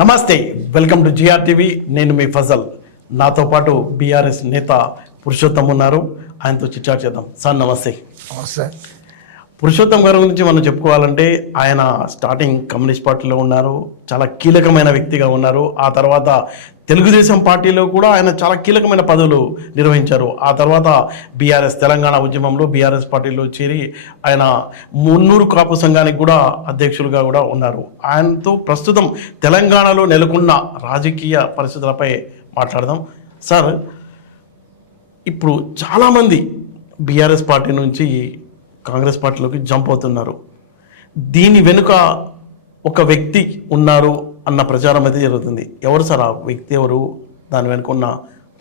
నమస్తే, welcome to GR TV. నేను మీ ఫజల్. నాతో పాటు బీఆర్ఎస్ నేత పురుషోత్తం ఉన్నారు. ఆయనతో చిట్చాట్ చేద్దాం. సార్ నమస్తే. నమస్తే. పురుషోత్తం గారి గురించి మనం చెప్పుకోవాలంటే ఆయన స్టార్టింగ్ కమ్యూనిస్ట్ పార్టీలో ఉన్నారు, చాలా కీలకమైన వ్యక్తిగా ఉన్నారు. ఆ తర్వాత తెలుగుదేశం పార్టీలో కూడా ఆయన చాలా కీలకమైన పదవులు నిర్వహించారు. ఆ తర్వాత బీఆర్ఎస్ తెలంగాణ ఉద్యమంలో బీఆర్ఎస్ పార్టీలో చేరి ఆయన మున్నూరు కాపు సంఘానికి కూడా అధ్యక్షులుగా కూడా ఉన్నారు. ఆయనతో ప్రస్తుతం తెలంగాణలో నెలకొన్న రాజకీయ పరిస్థితులపై మాట్లాడదాం. సార్, ఇప్పుడు చాలామంది బీఆర్ఎస్ పార్టీ నుంచి కాంగ్రెస్ పార్టీలోకి జంప్ అవుతున్నారు. దీని వెనుక ఒక వ్యక్తి ఉన్నారు అన్న ప్రచారం అయితే జరుగుతుంది. ఎవరు సార్ ఆ వ్యక్తి? ఎవరు? దాని వెనుక ఉన్న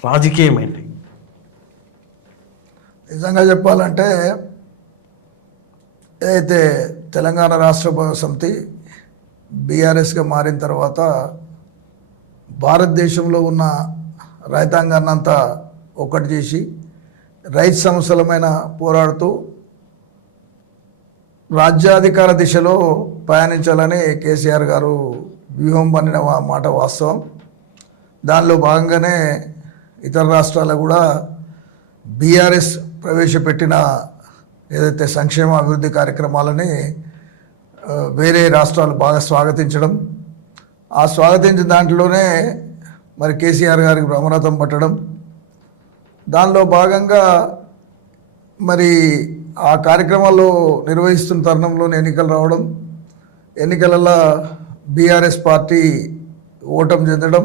రాజకీయం ఏంటి? నిజంగా చెప్పాలంటే ఏదైతే తెలంగాణ రాష్ట్ర సమితి బీఆర్ఎస్గా మారిన తర్వాత భారతదేశంలో ఉన్న రైతాంగాన్ని అంతా ఒక్కటి చేసి రైతు సమస్యలమైన పోరాడుతూ రాజ్యాధికార దిశలో ప్రయాణించాలని కేసీఆర్ గారు వ్యూహం పన్నిన మాట వాస్తవం. దానిలో భాగంగానే ఇతర రాష్ట్రాల్లో కూడా బీఆర్ఎస్ ప్రవేశపెట్టిన ఏదైతే సంక్షేమ అభివృద్ధి కార్యక్రమాలని వేరే రాష్ట్రాలు బాగా స్వాగతించడం, ఆ స్వాగతించిన దాంట్లోనే మరి కేసీఆర్ గారికి బ్రహ్మరథం పట్టడం, దానిలో భాగంగా మరి ఆ కార్యక్రమాల్లో నిర్వహిస్తున్న తరుణంలోనే ఎన్నికలు రావడం, ఎన్నికలలో బీఆర్ఎస్ పార్టీ ఓటమి చెందడం,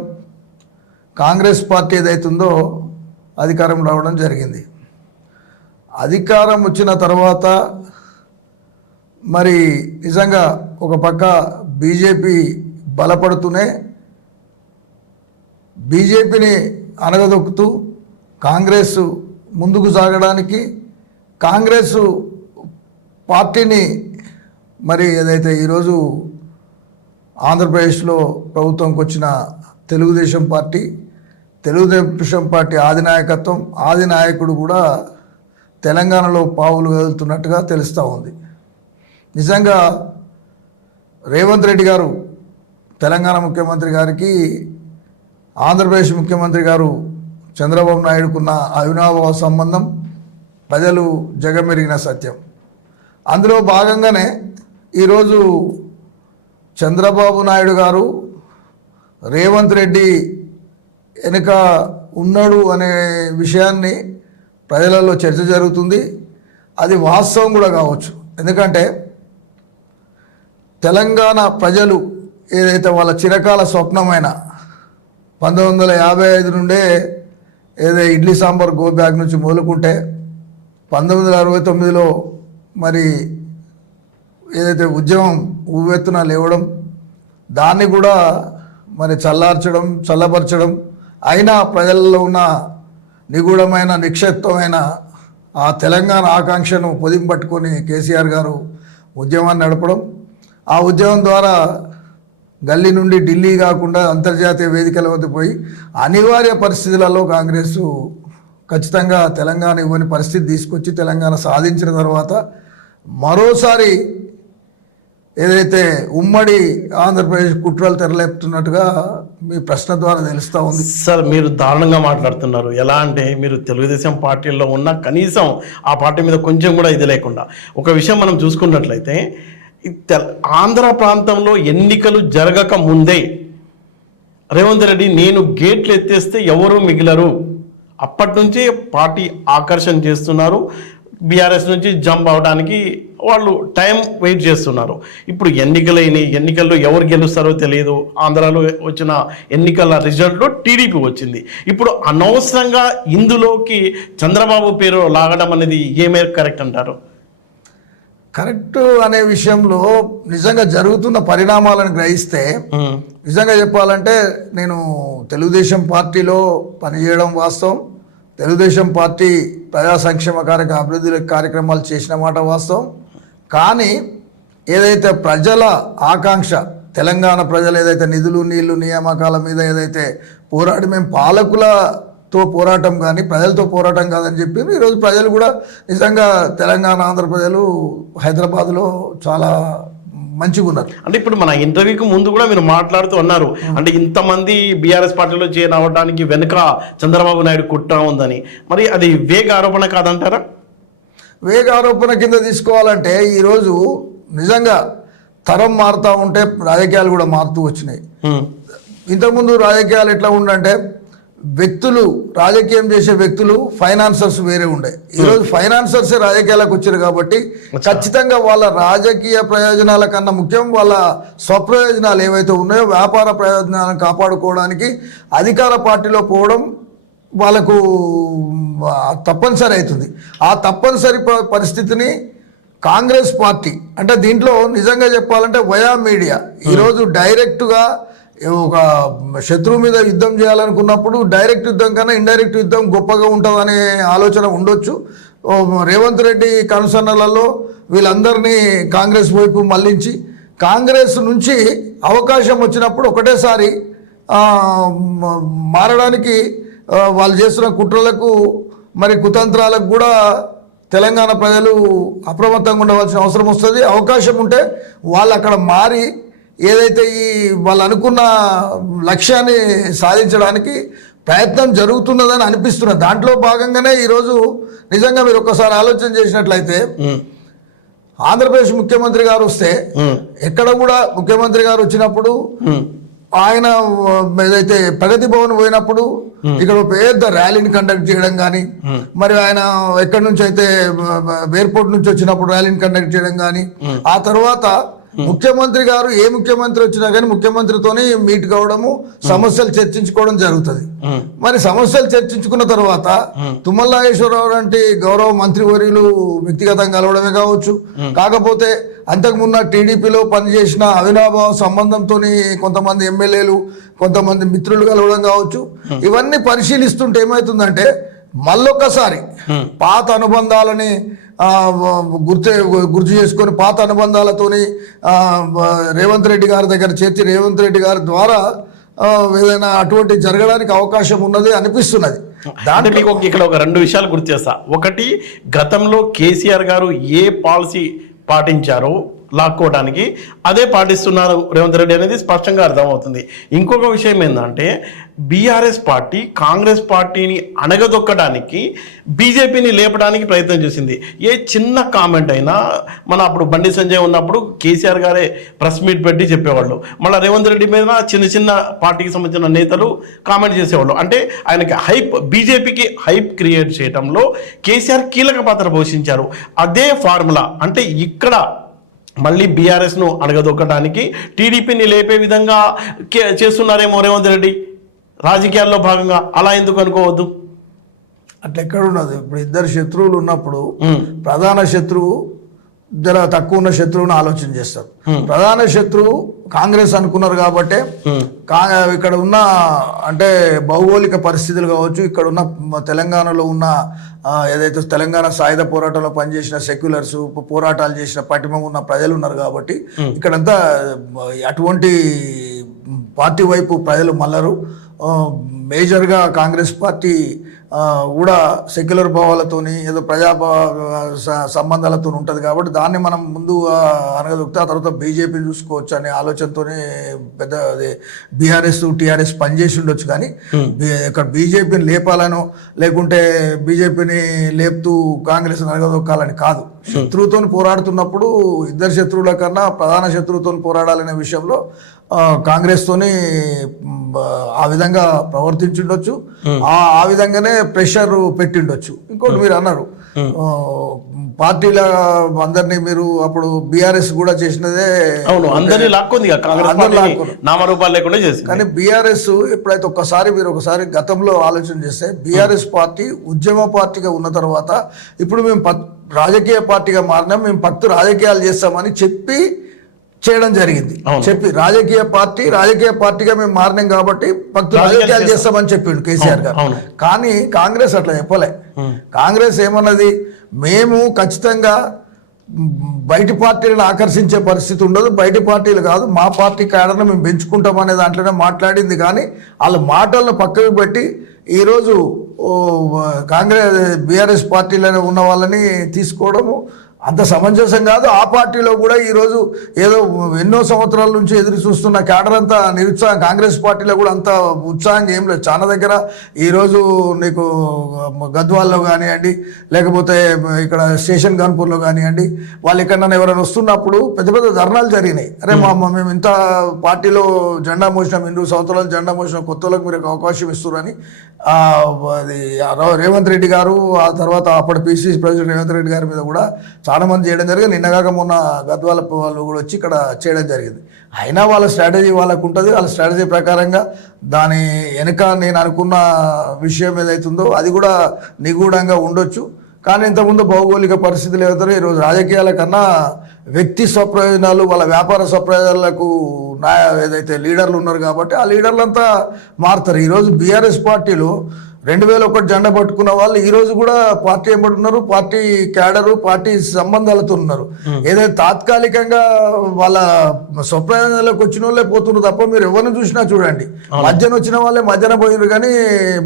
కాంగ్రెస్ పార్టీ ఏదైతుందో అధికారం రావడం జరిగింది. అధికారం వచ్చిన తర్వాత మరి నిజంగా ఒక పక్క బీజేపీ బలపడుతూనే బీజేపీని అణగదొక్కుతూ కాంగ్రెస్ ముందుకు సాగడానికి, కాంగ్రెస్ పార్టీని మరి ఏదైతే ఈరోజు ఆంధ్రప్రదేశ్లో ప్రభుత్వంకి వచ్చిన తెలుగుదేశం పార్టీ ఆదినాయకత్వం, ఆదినాయకుడు కూడా తెలంగాణలో పావులు కదులుతున్నట్టుగా తెలుస్తూ ఉంది. నిజంగా రేవంత్ రెడ్డి గారు తెలంగాణ ముఖ్యమంత్రి గారికి ఆంధ్రప్రదేశ్ ముఖ్యమంత్రి గారు చంద్రబాబు నాయుడుకున్న అవినాభావ సంబంధం ప్రజలు జగమెరిగిన సత్యం. అందులో భాగంగానే ఈరోజు చంద్రబాబు నాయుడు గారు రేవంత్ రెడ్డి వెనుక ఉన్నాడు అనే విషయాన్ని ప్రజలలో చర్చ జరుగుతుంది. అది వాస్తవం కూడా కావచ్చు. ఎందుకంటే తెలంగాణ ప్రజలు ఏదైతే వాళ్ళ చిరకాల స్వప్నమైన 1955 నుండే ఏదో ఇడ్లీ సాంబార్ గో బ్యాగ్ నుంచి మొదలుకుంటే 1969లో మరి ఏదైతే ఉద్యమం ఉవ్వెత్తున లేవడం, దాన్ని కూడా మరి చల్లపరచడం, అయినా ప్రజల్లో ఉన్న నిగూఢమైన నిక్షిప్తమైన ఆ తెలంగాణ ఆకాంక్షను పొదింపట్టుకొని కేసీఆర్ గారు ఉద్యమాన్ని నడపడం, ఆ ఉద్యమం ద్వారా గల్లీ నుండి ఢిల్లీ కాకుండా అంతర్జాతీయ వేదికల వద్ద పోయి అనివార్య పరిస్థితులలో కాంగ్రెస్ ఖచ్చితంగా తెలంగాణ ఇవ్వని పరిస్థితి తీసుకొచ్చి తెలంగాణ సాధించిన తర్వాత మరోసారి ఏదైతే ఉమ్మడి ఆంధ్రప్రదేశ్ కుట్రలు తెరలేపుతున్నట్టుగా మీ ప్రశ్న ద్వారా తెలుస్తూ ఉంది. సార్, మీరు దారుణంగా మాట్లాడుతున్నారు. ఎలా అంటే మీరు తెలుగుదేశం పార్టీలో ఉన్న కనీసం ఆ పార్టీ మీద కొంచెం కూడా ఇది లేకుండా, ఒక విషయం మనం చూసుకున్నట్లయితే ఆంధ్ర ప్రాంతంలో ఎన్నికలు జరగక ముందే రేవంత్ రెడ్డి నేను గేట్లు ఎత్తేస్తే ఎవరు మిగిలరు, అప్పటి నుంచే పార్టీ ఆకర్షణ చేస్తున్నారు. బీఆర్ఎస్ నుంచి జంప్ అవడానికి వాళ్ళు టైం వెయిట్ చేస్తున్నారు. ఇప్పుడు ఎన్నికల్లో ఎవరు గెలుస్తారో తెలియదు. ఆంధ్రాలో వచ్చిన ఎన్నికల రిజల్ట్లో టీడీపీ వచ్చింది. ఇప్పుడు అనవసరంగా ఇందులోకి చంద్రబాబు పేరు లాగడం అనేది ఏమేర కరెక్ట్ అంటారు? కరెక్ట్ అనే విషయంలో నిజంగా జరుగుతున్న పరిణామాలను గ్రహిస్తే నిజంగా చెప్పాలంటే నేను తెలుగుదేశం పార్టీలో పనిచేయడం వాస్తవం, తెలుగుదేశం పార్టీ ప్రజా సంక్షేమ అభివృద్ధి కార్యక్రమాలు చేసిన మాట వాస్తవం. కానీ ఏదైతే ప్రజల ఆకాంక్ష, తెలంగాణ ప్రజలు ఏదైతే నిధులు నీళ్లు నియామకాల మీద ఏదైతే పోరాడి మేము పాలకులతో పోరాటం కానీ ప్రజలతో పోరాటం కాదని చెప్పి ఈరోజు ప్రజలు కూడా నిజంగా తెలంగాణ ఆంధ్ర ప్రజలు హైదరాబాద్లో చాలా మంచిగా ఉన్నారు. అంటే ఇప్పుడు మన ఇంటర్వ్యూకి ముందు కూడా మీరు మాట్లాడుతూ ఉన్నారు, అంటే ఇంతమంది బీఆర్ఎస్ పార్టీలో చేరిన అవడానికి వెనుక చంద్రబాబు నాయుడు కుట్ర ఉందని. మరి అది వేగ ఆరోపణ కాదంటారా? వేగ ఆరోపణ కింద తీసుకోవాలంటే ఈరోజు నిజంగా తరం మారుతూ ఉంటే రాజకీయాలు కూడా మారుతూ వచ్చినాయి. ఇంతకుముందు రాజకీయాలు ఎట్లా ఉండంటే వ్యక్తులు, రాజకీయం చేసే వ్యక్తులు, ఫైనాన్సర్స్ వేరే ఉండే. ఈరోజు ఫైనాన్సర్సే రాజకీయాలకు వచ్చారు కాబట్టి ఖచ్చితంగా వాళ్ళ రాజకీయ ప్రయోజనాల కన్నా ముఖ్యం వాళ్ళ స్వప్రయోజనాలు ఏవైతే ఉన్నాయో, వ్యాపార ప్రయోజనాలను కాపాడుకోవడానికి అధికార పార్టీలో పోవడం వాళ్ళకు తప్పనిసరి అవుతుంది. ఆ తప్పనిసరి పరిస్థితిని కాంగ్రెస్ పార్టీ, అంటే దీంట్లో నిజంగా చెప్పాలంటే వయా మీడియా ఈరోజు డైరెక్ట్గా ఒక శత్రువు మీద యుద్ధం చేయాలనుకున్నప్పుడు డైరెక్ట్ యుద్ధం కన్నా ఇండైరెక్ట్ యుద్ధం గొప్పగా ఉంటుందనే ఆలోచన ఉండొచ్చు. రేవంత్ రెడ్డి కనుసన్నలలో వీళ్ళందరినీ కాంగ్రెస్ వైపు మళ్లించి కాంగ్రెస్ నుంచి అవకాశం వచ్చినప్పుడు ఒకటేసారి మారడానికి వాళ్ళు చేస్తున్న కుట్రలకు మరి కుతంత్రాలకు కూడా తెలంగాణ ప్రజలు అప్రమత్తంగా ఉండవలసిన అవసరం వస్తుంది. అవకాశం ఉంటే వాళ్ళు అక్కడ మారి ఏదైతే ఈ వాళ్ళు అనుకున్న లక్ష్యాన్ని సాధించడానికి ప్రయత్నం జరుగుతున్నదని అనిపిస్తున్నది. దాంట్లో భాగంగానే ఈరోజు నిజంగా మీరు ఒక్కసారి ఆలోచన చేసినట్లయితే ఆంధ్రప్రదేశ్ ముఖ్యమంత్రి గారు వస్తే ఎక్కడ కూడా ముఖ్యమంత్రి గారు వచ్చినప్పుడు ఆయన ఏదైతే ప్రగతి భవన్ పోయినప్పుడు ఇక్కడ పెద్ద ర్యాలీని కండక్ట్ చేయడం కానీ, మరి ఆయన ఎక్కడి నుంచి అయితే ఎయిర్పోర్ట్ నుంచి వచ్చినప్పుడు ర్యాలీని కండక్ట్ చేయడం కానీ, ఆ తర్వాత ముఖ్యమంత్రి గారు ఏ ముఖ్యమంత్రి వచ్చినా కానీ ముఖ్యమంత్రితోనే మీట్ కావడము, సమస్యలు చర్చించుకోవడం జరుగుతుంది. మరి సమస్యలు చర్చించుకున్న తర్వాత తుమ్మల నాగేశ్వరరావు లాంటి గౌరవ మంత్రివర్యులు వ్యక్తిగతంగా కలవడమే కావచ్చు, కాకపోతే అంతకుమున్న టీడీపీలో పనిచేసిన అవినాభావ సంబంధంతో కొంతమంది ఎమ్మెల్యేలు, కొంతమంది మిత్రులు కలవడం కావచ్చు. ఇవన్నీ పరిశీలిస్తుంటే ఏమవుతుందంటే మళ్ళొక్కసారి పాత అనుబంధాలని గుర్తు చేసుకొని పాత అనుబంధాలతోని రేవంత్ రెడ్డి గారి దగ్గర చేర్చి రేవంత్ రెడ్డి గారి ద్వారా ఏదైనా అటువంటి జరగడానికి అవకాశం ఉన్నది అనిపిస్తున్నది. దాంట్లో మీకు ఇక్కడ ఒక రెండు విషయాలు గుర్తు చేస్తా. ఒకటి, గతంలో కేసీఆర్ గారు ఏ పాలసీ పాటించారో లాక్కోవడానికి అదే పాటిస్తున్నారు రేవంత్ రెడ్డి అనేది స్పష్టంగా అర్థమవుతుంది. ఇంకొక విషయం ఏంటంటే బీఆర్ఎస్ పార్టీ కాంగ్రెస్ పార్టీని అణగదొక్కడానికి బీజేపీని లేపడానికి ప్రయత్నం చేసింది. ఏ చిన్న కామెంట్ అయినా మన అప్పుడు బండి సంజయ్ ఉన్నప్పుడు కేసీఆర్ గారే ప్రెస్ మీట్ పెట్టి చెప్పేవాళ్ళు, మళ్ళీ రేవంత్ రెడ్డి మీద చిన్న చిన్న పార్టీకి సంబంధించిన నేతలు కామెంట్ చేసేవాళ్ళు. అంటే ఆయనకి బీజేపీకి హైప్ క్రియేట్ చేయడంలో కేసీఆర్ కీలక పాత్ర పోషించారు. అదే ఫార్ములా అంటే ఇక్కడ మళ్ళీ బీఆర్ఎస్ను అణగదొక్కడానికి టీడీపీని లేపే విధంగా చేస్తున్నారేమో రేవంత్ రెడ్డి రాజకీయాల్లో భాగంగా. అలా ఎందుకు అనుకోవద్దు? అట్లా ఎక్కడ ఉన్నది. ఇప్పుడు ఇద్దరు శత్రువులు ఉన్నప్పుడు ప్రధాన శత్రువు జర తక్కువ ఉన్న శత్రువుని ఆలోచన చేస్తారు. ప్రధాన శత్రువు కాంగ్రెస్ అనుకున్నారు కాబట్టి ఇక్కడ ఉన్న అంటే భౌగోళిక పరిస్థితులు కావచ్చు, ఇక్కడ ఉన్న తెలంగాణలో ఉన్న ఏదైతే తెలంగాణ సాయుధ పోరాటంలో పనిచేసిన సెక్యులర్స్, పోరాటాలు చేసిన పటిమ ఉన్న ప్రజలు ఉన్నారు కాబట్టి ఇక్కడంతా అటువంటి పార్టీ వైపు ప్రజలు మళ్ళరు. మేజర్గా కాంగ్రెస్ పార్టీ కూడా సెక్యులర్ భావాలతోని ఏదో ప్రజా సంబంధాలతో ఉంటుంది కాబట్టి దాన్ని మనం ముందు అనగదొక్కితే ఆ తర్వాత బీజేపీని చూసుకోవచ్చు అనే ఆలోచనతోనే పెద్ద అదే బీఆర్ఎస్ టీఆర్ఎస్ పనిచేసి ఉండొచ్చు. కానీ ఇక్కడ బీజేపీని లేపాలనో లేకుంటే బీజేపీని లేపుతూ కాంగ్రెస్ అనగదొక్కాలని కాదు. శత్రువుతో పోరాడుతున్నప్పుడు ఇద్దరు శత్రువుల కన్నా ప్రధాన శత్రువుతో పోరాడాలనే విషయంలో కాంగ్రెస్తోని ఆ విధంగా ప్రవర్తించుండొచ్చు, ఆ విధంగానే ప్రెషర్ పెట్టిండొచ్చు. ఇంకోటి మీరు అన్నారు పార్టీల అందరినీ మీరు అప్పుడు బీఆర్ఎస్ కూడా చేసినదే, కానీ బీఆర్ఎస్ ఎప్పుడైతే మీరు ఒకసారి గతంలో ఆలోచన చేస్తే బీఆర్ఎస్ పార్టీ ఉద్యమ పార్టీగా ఉన్న తర్వాత ఇప్పుడు మేము రాజకీయ పార్టీగా మారినాం, మేము పత్తు రాజకీయాలు చేస్తామని చెప్పి చేయడం జరిగింది. చెప్పి రాజకీయ పార్టీగా మేము మారినాం కాబట్టి పత్తు రాజకీయాలు చేస్తామని చెప్పిండు కేసీఆర్ గారు. కానీ కాంగ్రెస్ అట్లా చెప్పలే. కాంగ్రెస్ ఏమన్నది, మేము ఖచ్చితంగా బయటి పార్టీలను ఆకర్షించే పరిస్థితి ఉండదు, బయటి పార్టీలు కాదు మా పార్టీ క్యాడర్ను మేము పెంచుకుంటాం అనే దాంట్లోనే మాట్లాడింది. కానీ వాళ్ళ మాటలను పక్కకు పెట్టి ఈరోజు కాంగ్రెస్ బీఆర్ఎస్ పార్టీలో ఉన్న వాళ్ళని తీసుకోవడము, అంత సమంజసం కాదు. ఆ పార్టీలో కూడా ఈరోజు ఏదో ఎన్నో సంవత్సరాల నుంచి ఎదురు చూస్తున్న క్యాడర్ అంతా నిరుత్సాహం, కాంగ్రెస్ పార్టీలో కూడా అంత ఉత్సాహంగా ఏం లేదు. చాలా దగ్గర ఈరోజు నీకు గద్వాల్లో కానివ్వండి, లేకపోతే ఇక్కడ స్టేషన్ కాన్పూర్లో కానివ్వండి, వాళ్ళు ఎక్కడన్నా ఎవరైనా వస్తున్నప్పుడు పెద్ద పెద్ద ధర్నాలు జరిగినాయి. అరే మేము ఇంత పార్టీలో జెండా మోసినాం, 2 సంవత్సరాలు జెండా మోసిన కొత్తలకు మీరు అవకాశం ఇస్తున్నారని అది రేవంత్ రెడ్డి గారు, ఆ తర్వాత అప్పటి పిసిసి ప్రెసిడెంట్ రేవంత్ రెడ్డి గారి మీద కూడా చాలా మంది చేయడం జరిగింది. నిన్నగాక మొన్న గద్వాల వాళ్ళు కూడా వచ్చి ఇక్కడ చేయడం జరిగింది. అయినా వాళ్ళ స్ట్రాటజీ వాళ్ళకు ఉంటుంది. వాళ్ళ స్ట్రాటజీ ప్రకారంగా దాని వెనుక నేను అనుకున్న విషయం ఏదైతుందో అది కూడా నిగూఢంగా ఉండొచ్చు. కానీ ఇంతకుముందు భౌగోళిక పరిస్థితులు ఏదైతే ఈరోజు రాజకీయాల కన్నా వ్యక్తి స్వప్రయోజనాలు, వాళ్ళ వ్యాపార స్వప్రయోజనాలకు ఏదైతే లీడర్లు ఉన్నారు కాబట్టి ఆ లీడర్లంతా మారుతారు. ఈరోజు బీఆర్ఎస్ పార్టీలో 2001 జెండా పట్టుకున్న వాళ్ళు ఈరోజు కూడా పార్టీ ఏమంటున్నారు, పార్టీ క్యాడరు, పార్టీ సంబంధాలతో ఉన్నారు. ఏదైతే తాత్కాలికంగా వాళ్ళ స్వప్రయోజనాలకు వచ్చిన వాళ్ళే పోతున్నారు తప్ప మీరు ఎవరిని చూసినా చూడండి, మధ్యన వచ్చిన వాళ్ళే మధ్యన పోయినారు. కానీ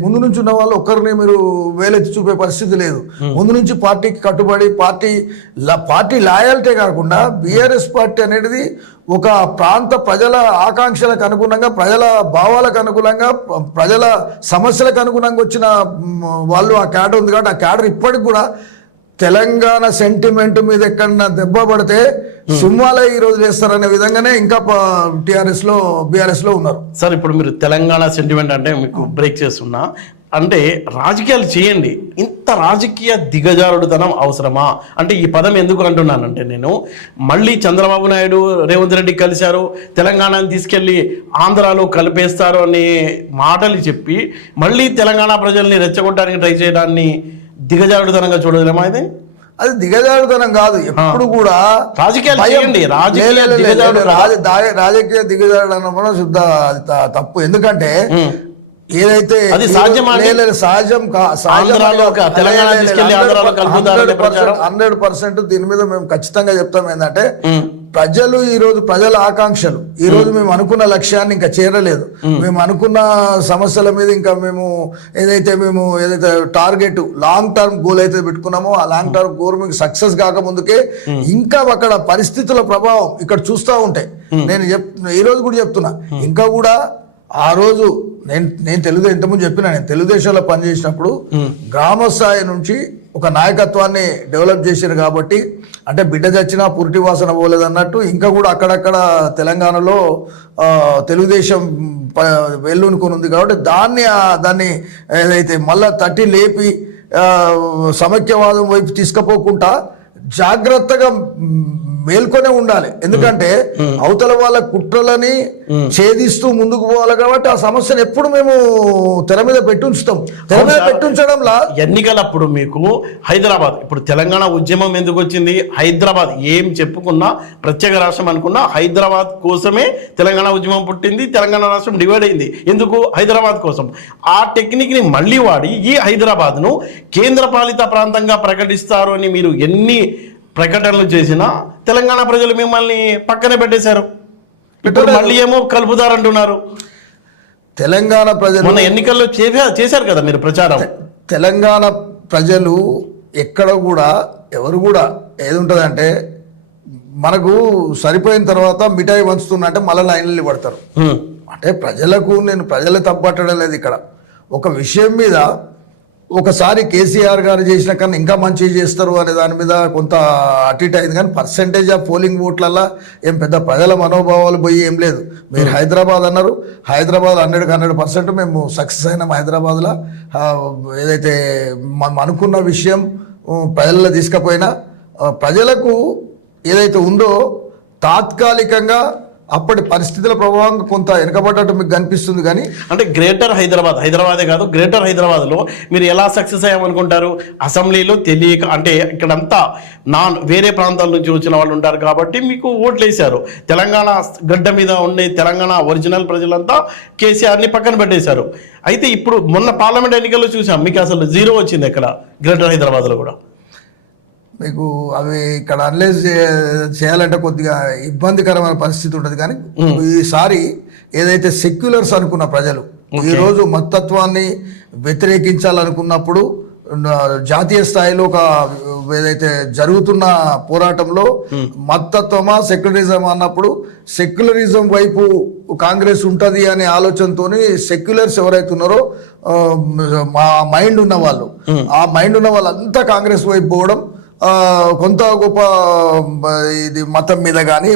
ముందు నుంచి ఉన్న వాళ్ళు ఒక్కరిని మీరు వేలెత్తి చూపే పరిస్థితి లేదు. ముందు నుంచి పార్టీకి కట్టుబడి పార్టీ లాయల్టీ కాకుండా బీఆర్ఎస్ పార్టీ అనేది ఒక ప్రాంత ప్రజల ఆకాంక్షలకు అనుగుణంగా, ప్రజల భావాలకు అనుగుణంగా, ప్రజల సమస్యలకు అనుగుణంగా వచ్చిన వాళ్ళు ఆ క్యాడర్ ఉంది. కాబట్టి ఆ క్యాడర్ ఇప్పటికి కూడా తెలంగాణ సెంటిమెంట్ మీద ఎక్కడన్నా దెబ్బ పడితే సింహాలే ఈరోజు చేస్తారనే విధంగానే ఇంకా బీఆర్ఎస్ లో ఉన్నారు. సార్ ఇప్పుడు మీరు తెలంగాణ సెంటిమెంట్ అంటే మీకు బ్రేక్ చేస్తున్నా, అంటే రాజకీయాలు చేయండి, ఇంత రాజకీయ దిగజారుడుతనం అవసరమా? అంటే ఈ పదం ఎందుకు అంటున్నానంటే, నేను మళ్ళీ చంద్రబాబు నాయుడు రేవంత్ రెడ్డి కలిశారు, తెలంగాణను తీసుకెళ్ళి ఆంధ్రాలో కలిపేస్తారు అనే మాటలు చెప్పి మళ్ళీ తెలంగాణ ప్రజల్ని రెచ్చగొట్టడానికి ట్రై చేయడాన్ని దిగజారుడుతనంగా చూడలేమా? అది దిగజారుతనం కాదు. ఎప్పుడు కూడా రాజకీయాలు చేయండి, రాజకీయ దిగజారుడు శుద్ధ తప్పు. ఎందుకంటే ఏదైతే అది సాధ్యమా? సహజం 100% దీని మీద మేము ఖచ్చితంగా చెప్తాం. ఏంటంటే ప్రజలు ఈరోజు ప్రజల ఆకాంక్షలు ఈరోజు మేము అనుకున్న లక్ష్యాన్ని ఇంకా చేరలేదు. మేము అనుకున్న సమస్యల మీద ఇంకా ఏదైతే టార్గెట్ లాంగ్ టర్మ్ గోల్ అయితే పెట్టుకున్నామో ఆ లాంగ్ టర్మ్ గోల్ మీకు సక్సెస్ కాక ముందుకే ఇంకా అక్కడ పరిస్థితుల ప్రభావం ఇక్కడ చూస్తూ ఉంటాయి. నేను ఈ రోజు కూడా చెప్తున్నా, ఇంకా కూడా ఆ రోజు నేను ఇంతకుముందు చెప్పినా, నేను తెలుగుదేశంలో పనిచేసినప్పుడు గ్రామ స్థాయి నుంచి ఒక నాయకత్వాన్ని డెవలప్ చేశారు. కాబట్టి అంటే బిడ్డ చచ్చినా పురిటి వాసన పోలేదు అన్నట్టు ఇంకా కూడా అక్కడక్కడ తెలంగాణలో తెలుగుదేశం వెల్లునుకొని ఉంది. కాబట్టి దాన్ని ఏదైతే మళ్ళా తట్టి లేపి సమైక్యవాదం వైపు తీసుకుపోకుండా జాగ్రత్తగా మేల్కొనే ఉండాలి. ఎందుకంటే అవతల వాళ్ళ కుట్రలని ఛేదిస్తూ ముందుకు పోవాలి. కాబట్టి ఆ సమస్యను ఎప్పుడు మేము తెర మీద పెట్టుంచుతాం. తెర మీద పెట్టుంచడంలా ఎన్నికలప్పుడు మీకు హైదరాబాద్, ఇప్పుడు తెలంగాణ ఉద్యమం ఎందుకు వచ్చింది? హైదరాబాద్ ఏం చెప్పుకున్నా, ప్రత్యేక రాష్ట్రం అనుకున్నా హైదరాబాద్ కోసమే తెలంగాణ ఉద్యమం పుట్టింది. తెలంగాణ రాష్ట్రం డివైడ్ అయింది ఎందుకు? హైదరాబాద్ కోసం. ఆ టెక్నిక్ ని మళ్ళీ వాడి ఈ హైదరాబాద్ను కేంద్ర పాలిత ప్రాంతంగా ప్రకటిస్తారు అని మీరు ఎన్ని ప్రకటనలు చేసినా తెలంగాణ ప్రజలు మిమ్మల్ని పక్కనే పెట్టేశారు. ఇప్పుడు మళ్ళీ ఏమో కలుపుతారంటున్నారు. తెలంగాణ ప్రజలు మొన్న ఎన్నికల్లో చేశారు కదా మీరు ప్రచారం. తెలంగాణ ప్రజలు ఎక్కడ కూడా ఎవరు కూడా ఏది ఉంటుందంటే, మనకు సరిపోయిన తర్వాత మిఠాయి పంచుతున్నట్టే మళ్ళీ లైన్లు పడతారు. అంటే నేను ప్రజలు తప్పట్టడం లేదు. ఇక్కడ ఒక విషయం మీద ఒకసారి కేసీఆర్ గారు చేసిన కన్నా ఇంకా మంచిగా చేస్తారు అనే దాని మీద కొంత అటు ఇటు అయింది. కానీ పర్సంటేజ్ ఆఫ్ పోలింగ్ ఓట్లల్లో ఏం పెద్ద ప్రజల మనోభావాలు పోయి ఏం లేదు. మీరు హైదరాబాద్ అన్నారు, హైదరాబాద్ 100% మేము సక్సెస్ అయినాం. హైదరాబాద్లో ఏదైతే మనం అనుకున్న విషయం ప్రజల్లో తీసుకుపోయినా ప్రజలకు ఏదైతే ఉందో తాత్కాలికంగా అప్పటి పరిస్థితుల ప్రభావం కొంత వెనకబడ్డట్టు మీకు కనిపిస్తుంది. కానీ అంటే గ్రేటర్ హైదరాబాదే కాదు, గ్రేటర్ హైదరాబాద్లో మీరు ఎలా సక్సెస్ అయ్యామనుకుంటారు? అసెంబ్లీలో తెలియక, అంటే ఇక్కడంతా వేరే ప్రాంతాల నుంచి వచ్చిన వాళ్ళు ఉంటారు కాబట్టి మీకు ఓట్లు వేశారు. తెలంగాణ గడ్డ మీద ఉండే తెలంగాణ ఒరిజినల్ ప్రజలంతా కేసీఆర్ని పక్కన పెట్టేశారు. అయితే ఇప్పుడు మొన్న పార్లమెంట్ ఎన్నికల్లో చూసాం, మీకు అసలు 0 వచ్చింది ఇక్కడ గ్రేటర్ హైదరాబాద్లో కూడా. మీకు అవి ఇక్కడ అనలైజ్ చేయాలంటే కొద్దిగా ఇబ్బందికరమైన పరిస్థితి ఉంటుంది. కానీ ఈసారి ఏదైతే సెక్యులర్స్ అనుకున్న ప్రజలు ఈరోజు మతత్వాన్ని వ్యతిరేకించాలనుకున్నప్పుడు జాతీయ స్థాయిలో ఒక ఏదైతే జరుగుతున్న పోరాటంలో మతత్వమా సెక్యులరిజం అన్నప్పుడు సెక్యులరిజం వైపు కాంగ్రెస్ ఉంటుంది అనే ఆలోచనతోని సెక్యులర్స్ ఎవరైతే ఉన్నారో మా మైండ్ ఉన్న వాళ్ళు, ఆ మైండ్ ఉన్న వాళ్ళంతా కాంగ్రెస్ వైపు పోవడం, కొంత గొప్ప ఇది మతం మీద కానీ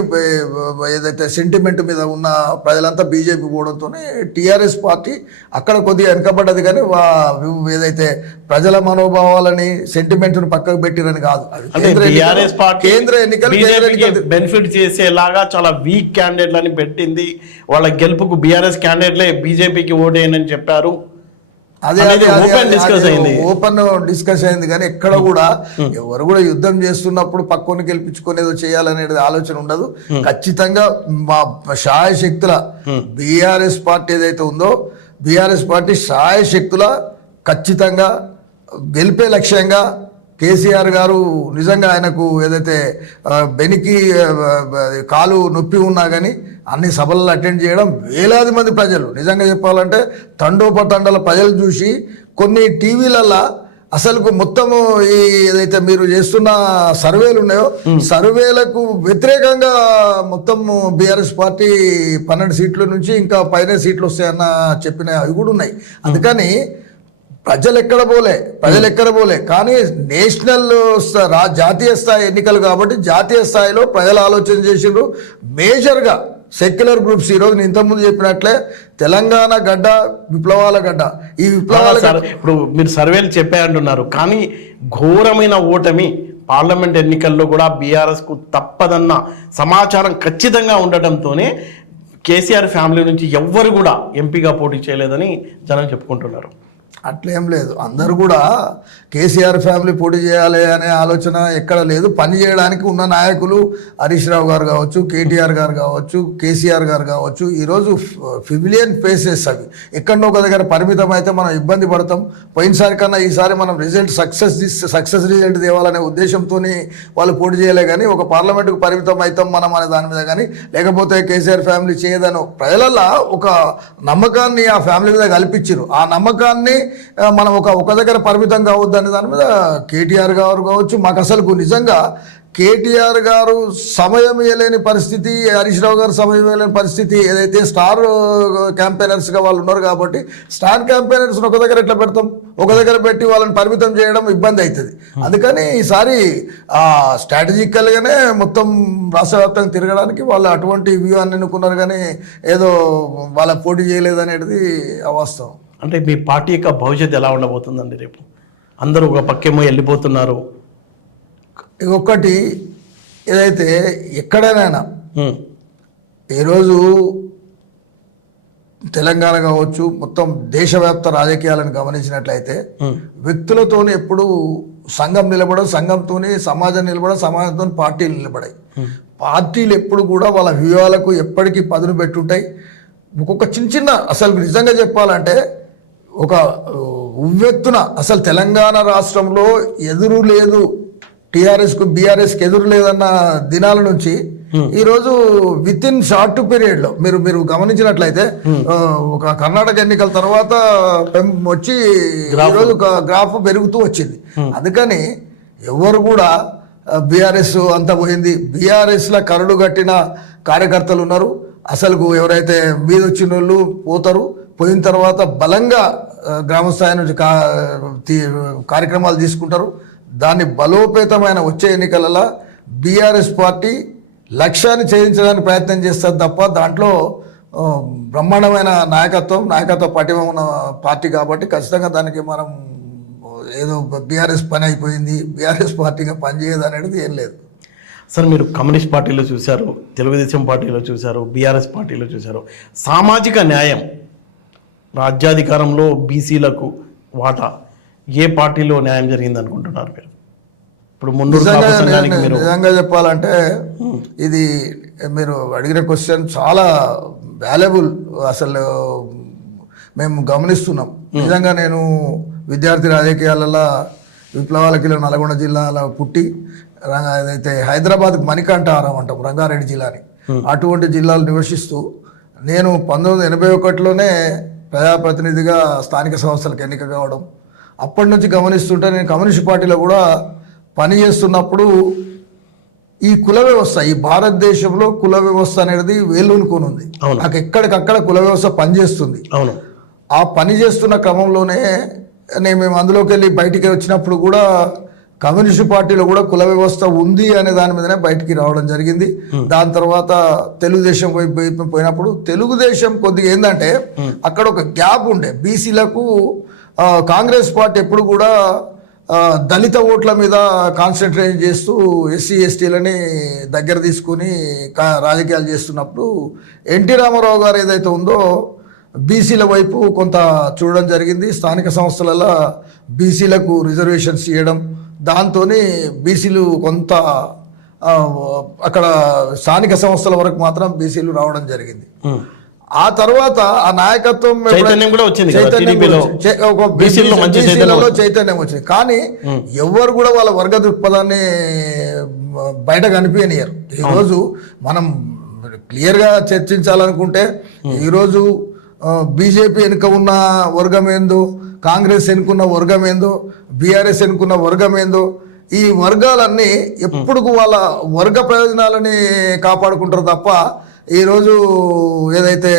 ఏదైతే సెంటిమెంట్ మీద ఉన్న ప్రజలంతా బీజేపీ పోవడంతో టీఆర్ఎస్ పార్టీ అక్కడ కొద్దిగా వెనకబడ్డది. కానీ ఏదైతే ప్రజల మనోభావాలని సెంటిమెంట్ను పక్కకు పెట్టిరని కాదు. కేంద్ర ఎన్నికలు బెనిఫిట్ చేసేలాగా చాలా వీక్ క్యాండిడేట్లని పెట్టింది. వాళ్ళ గెలుపుకు బీఆర్ఎస్ క్యాండిడేట్లే బీజేపీకి ఓటేయనని చెప్పారు. అదే ఓపెన్ డిస్కస్ అయింది. కానీ ఎక్కడ కూడా ఎవరు కూడా యుద్ధం చేస్తున్నప్పుడు పక్కన గెలిపించుకునేదో చేయాలనేది ఆలోచన ఉండదు. ఖచ్చితంగా మా శాయశక్తుల బీఆర్ఎస్ పార్టీ ఏదైతే ఉందో బీఆర్ఎస్ పార్టీ శాయశక్తుల ఖచ్చితంగా గెలిపే లక్ష్యంగా కేసీఆర్ గారు నిజంగా ఆయనకు ఏదైతే బెనికి కాలు నొప్పి ఉన్నా కానీ అన్ని సభలలో అటెండ్ చేయడం, వేలాది మంది ప్రజలు నిజంగా చెప్పాలంటే తండోపతండాల ప్రజలు చూసి కొన్ని టీవీలల్లో అసలు మొత్తము ఈ ఏదైతే మీరు చేస్తున్న సర్వేలు ఉన్నాయో సర్వేలకు వ్యతిరేకంగా మొత్తం బీఆర్ఎస్ పార్టీ 12 సీట్ల నుంచి ఇంకా పైన సీట్లు వస్తాయన్న చెప్పిన అవి కూడా ఉన్నాయి. అందుకని ప్రజలు ఎక్కడ పోలే కానీ నేషనల్ జాతీయ స్థాయి ఎన్నికలు కాబట్టి జాతీయ స్థాయిలో ప్రజలు ఆలోచన చేసిండ్రు. మేజర్గా సెక్యులర్ గ్రూప్స్ ఈరోజు నేను ఇంతకుముందు చెప్పినట్లే తెలంగాణ గడ్డ విప్లవాల గడ్డ. ఈ విప్లవాల ఇప్పుడు మీరు సర్వేలు చెప్పాయంటున్నారు, కానీ ఘోరమైన ఓటమి పార్లమెంట్ ఎన్నికల్లో కూడా బీఆర్ఎస్కు తప్పదన్న సమాచారం ఖచ్చితంగా ఉండటంతోనే కేసీఆర్ ఫ్యామిలీ నుంచి ఎవ్వరు కూడా ఎంపీగా పోటీ చేయలేదని జనం చెప్పుకుంటున్నారు. అట్లేం లేదు, అందరూ కూడా కేసీఆర్ ఫ్యామిలీ పోటీ చేయాలి అనే ఆలోచన ఎక్కడ లేదు. పని చేయడానికి ఉన్న నాయకులు హరీష్ రావు గారు కావచ్చు, కేటీఆర్ గారు కావచ్చు, కేసీఆర్ గారు కావచ్చు, ఈరోజు ఫివిలియన్ ఫేసెస్ ఎక్కడో ఒక దగ్గర పరిమితం అయితే మనం ఇబ్బంది పడతాం. పోయినసారి కన్నా ఈసారి మనం సక్సెస్ రిజల్ట్ తేవాలనే ఉద్దేశంతో వాళ్ళు పోటీ చేయలే. కానీ ఒక పార్లమెంటుకు పరిమితం అవుతాం మనం అనే దాని మీద కానీ, లేకపోతే కేసీఆర్ ఫ్యామిలీ చేయదను ప్రజలల్లో ఒక నమ్మకాన్ని ఆ ఫ్యామిలీ మీద కల్పించారు. ఆ నమ్మకాన్ని మనం ఒక దగ్గర పరిమితం కావద్దని దాని మీద కేటీఆర్ గారు కావచ్చు, మాకు అసలు నిజంగా కేటీఆర్ గారు సమయం ఇవ్వలేని పరిస్థితి, హరీష్ రావు గారు సమయం ఇవ్వలేని పరిస్థితి, ఏదైతే స్టార్ క్యాంపెయినర్స్గా వాళ్ళు ఉన్నారు కాబట్టి స్టార్ క్యాంపెయినర్స్ని ఒక దగ్గర ఎట్లా పెడతాం, ఒక దగ్గర పెట్టి వాళ్ళని పరిమితం చేయడం ఇబ్బంది అవుతుంది. అందుకని ఈసారి స్ట్రాటజికల్గానే మొత్తం రాష్ట్ర వ్యాప్తంగా తిరగడానికి వాళ్ళు అటువంటి వ్యూహాన్ని ఎన్నుకున్నారు. కానీ ఏదో వాళ్ళ పోటీ చేయలేదనేది అవాస్తవం. అంటే మీ పార్టీ యొక్క భవిష్యత్తు ఎలా ఉండబోతుందండి రేపు? అందరూ ఒక పక్కేమో వెళ్ళిపోతున్నారు. ఇంకొకటి ఏదైతే ఎక్కడైనా ఈరోజు తెలంగాణ కావచ్చు మొత్తం దేశవ్యాప్త రాజకీయాలను గమనించినట్లయితే వ్యక్తులతో ఎప్పుడు సంఘం నిలబడదు, సంఘంతోనే సమాజం నిలబడదు, సమాజంతో పార్టీలు నిలబడాయి. పార్టీలు ఎప్పుడు కూడా వాళ్ళ వ్యూహాలకు ఎప్పటికీ పదును పెట్టుంటాయి. ఒక్కొక్క చిన్న అసలు నిజంగా చెప్పాలంటే ఒక ఉవ్వెత్తున అసలు తెలంగాణ రాష్ట్రంలో ఎదురు లేదు, టీఆర్ఎస్కు బీఆర్ఎస్కి ఎదురు లేదన్న దినాల నుంచి ఈరోజు విత్ ఇన్ షార్ట్ పీరియడ్లో మీరు గమనించినట్లయితే ఒక కర్ణాటక ఎన్నికల తర్వాత వచ్చి ఈరోజు గ్రాఫ్ పెరుగుతూ వచ్చింది. అందుకని ఎవరు కూడా బీఆర్ఎస్ అంతా పోయింది, బీఆర్ఎస్లో కరడు కట్టిన కార్యకర్తలు ఉన్నారు. అసలు ఎవరైతే మీద వచ్చిన వాళ్ళు పోతారు, పోయిన తర్వాత బలంగా గ్రామస్థాయి నుంచి కార్యక్రమాలు తీసుకుంటారు. దాన్ని బలోపేతమైన వచ్చే ఎన్నికలలో బీఆర్ఎస్ పార్టీ లక్ష్యాన్ని ఛేదించడానికి ప్రయత్నం చేస్తారు తప్ప దాంట్లో బ్రహ్మాండమైన నాయకత్వ పటిమ ఉన్న పార్టీ కాబట్టి ఖచ్చితంగా దానికి మనం ఏదో బీఆర్ఎస్ పని అయిపోయింది, బీఆర్ఎస్ పార్టీగా పనిచేయదు అనేది ఏం లేదు. సార్, మీరు కమ్యూనిస్ట్ పార్టీలో చూశారు, తెలుగుదేశం పార్టీలో చూశారు, బీఆర్ఎస్ పార్టీలో చూశారు. సామాజిక న్యాయం, రాజ్యాధికారంలో బీసీలకు వాటా ఏ పార్టీలో న్యాయం జరిగింది అనుకుంటున్నారు మీరు? ఇప్పుడు నిజంగా చెప్పాలంటే ఇది మీరు అడిగిన క్వశ్చన్ చాలా వాల్యుబుల్. అసలు మేము గమనిస్తున్నాం. నిజంగా నేను విద్యార్థి రాజకీయాలలో విప్లవాలకి నల్గొండ జిల్లాలో పుట్టి ఏదైతే హైదరాబాద్కి మణికంఠారం అంటాం రంగారెడ్డి జిల్లాని, అటువంటి జిల్లాలు నివసిస్తూ నేను 1981లోనే ప్రజాప్రతినిధిగా స్థానిక సంస్థలకు ఎన్నిక కావడం, అప్పటి నుంచి గమనిస్తుంటే నేను కమ్యూనిస్ట్ పార్టీలో కూడా పనిచేస్తున్నప్పుడు ఈ కుల వ్యవస్థ, ఈ భారతదేశంలో కుల వ్యవస్థ అనేది వేలునుకొని ఉంది. నాకు ఎక్కడికక్కడ కుల వ్యవస్థ పనిచేస్తుంది. అవును. ఆ పని చేస్తున్న క్రమంలోనే మేము అందులోకి వెళ్ళి బయటికి వచ్చినప్పుడు కూడా కమ్యూనిస్ట్ పార్టీలో కూడా కుల వ్యవస్థ ఉంది అనే దాని మీదనే బయటికి రావడం జరిగింది. దాని తర్వాత తెలుగుదేశం వైపు పోయినప్పుడు తెలుగుదేశం కొద్దిగా ఏంటంటే అక్కడ ఒక గ్యాప్ ఉండే. బీసీలకు కాంగ్రెస్ పార్టీ ఎప్పుడు కూడా దళిత ఓట్ల మీద కాన్సన్ట్రేట్ చేస్తూ ఎస్సీ ఎస్టీలని దగ్గర తీసుకుని రాజకీయాలు చేస్తున్నప్పుడు ఎన్టీ రామారావు గారు ఏదైతే ఉందో బీసీల వైపు కొంత చూడడం జరిగింది. స్థానిక సంస్థలలో బీసీలకు రిజర్వేషన్స్ ఇవ్వడం, దాంతో బీసీలు కొంత అక్కడ స్థానిక సంస్థల వరకు మాత్రం బీసీలు రావడం జరిగింది. ఆ తర్వాత ఆ నాయకత్వం చైతన్యం వచ్చింది. చైతన్యం వచ్చింది. కానీ ఎవరు కూడా వాళ్ళ వర్గ దృక్పథాన్ని బయట కనిపించనియరు. ఈరోజు మనం క్లియర్గా చర్చించాలనుకుంటే ఈరోజు బీజేపీ వెనుక ఉన్న వర్గం ఏందో, కాంగ్రెస్ ఎన్నుకున్న వర్గం ఏందో, బీఆర్ఎస్ ఎన్నుకున్న వర్గం ఏందో, ఈ వర్గాలన్నీ ఎప్పుడు వాళ్ళ వర్గ ప్రయోజనాలని కాపాడుకుంటారు తప్ప ఈరోజు ఏదైతే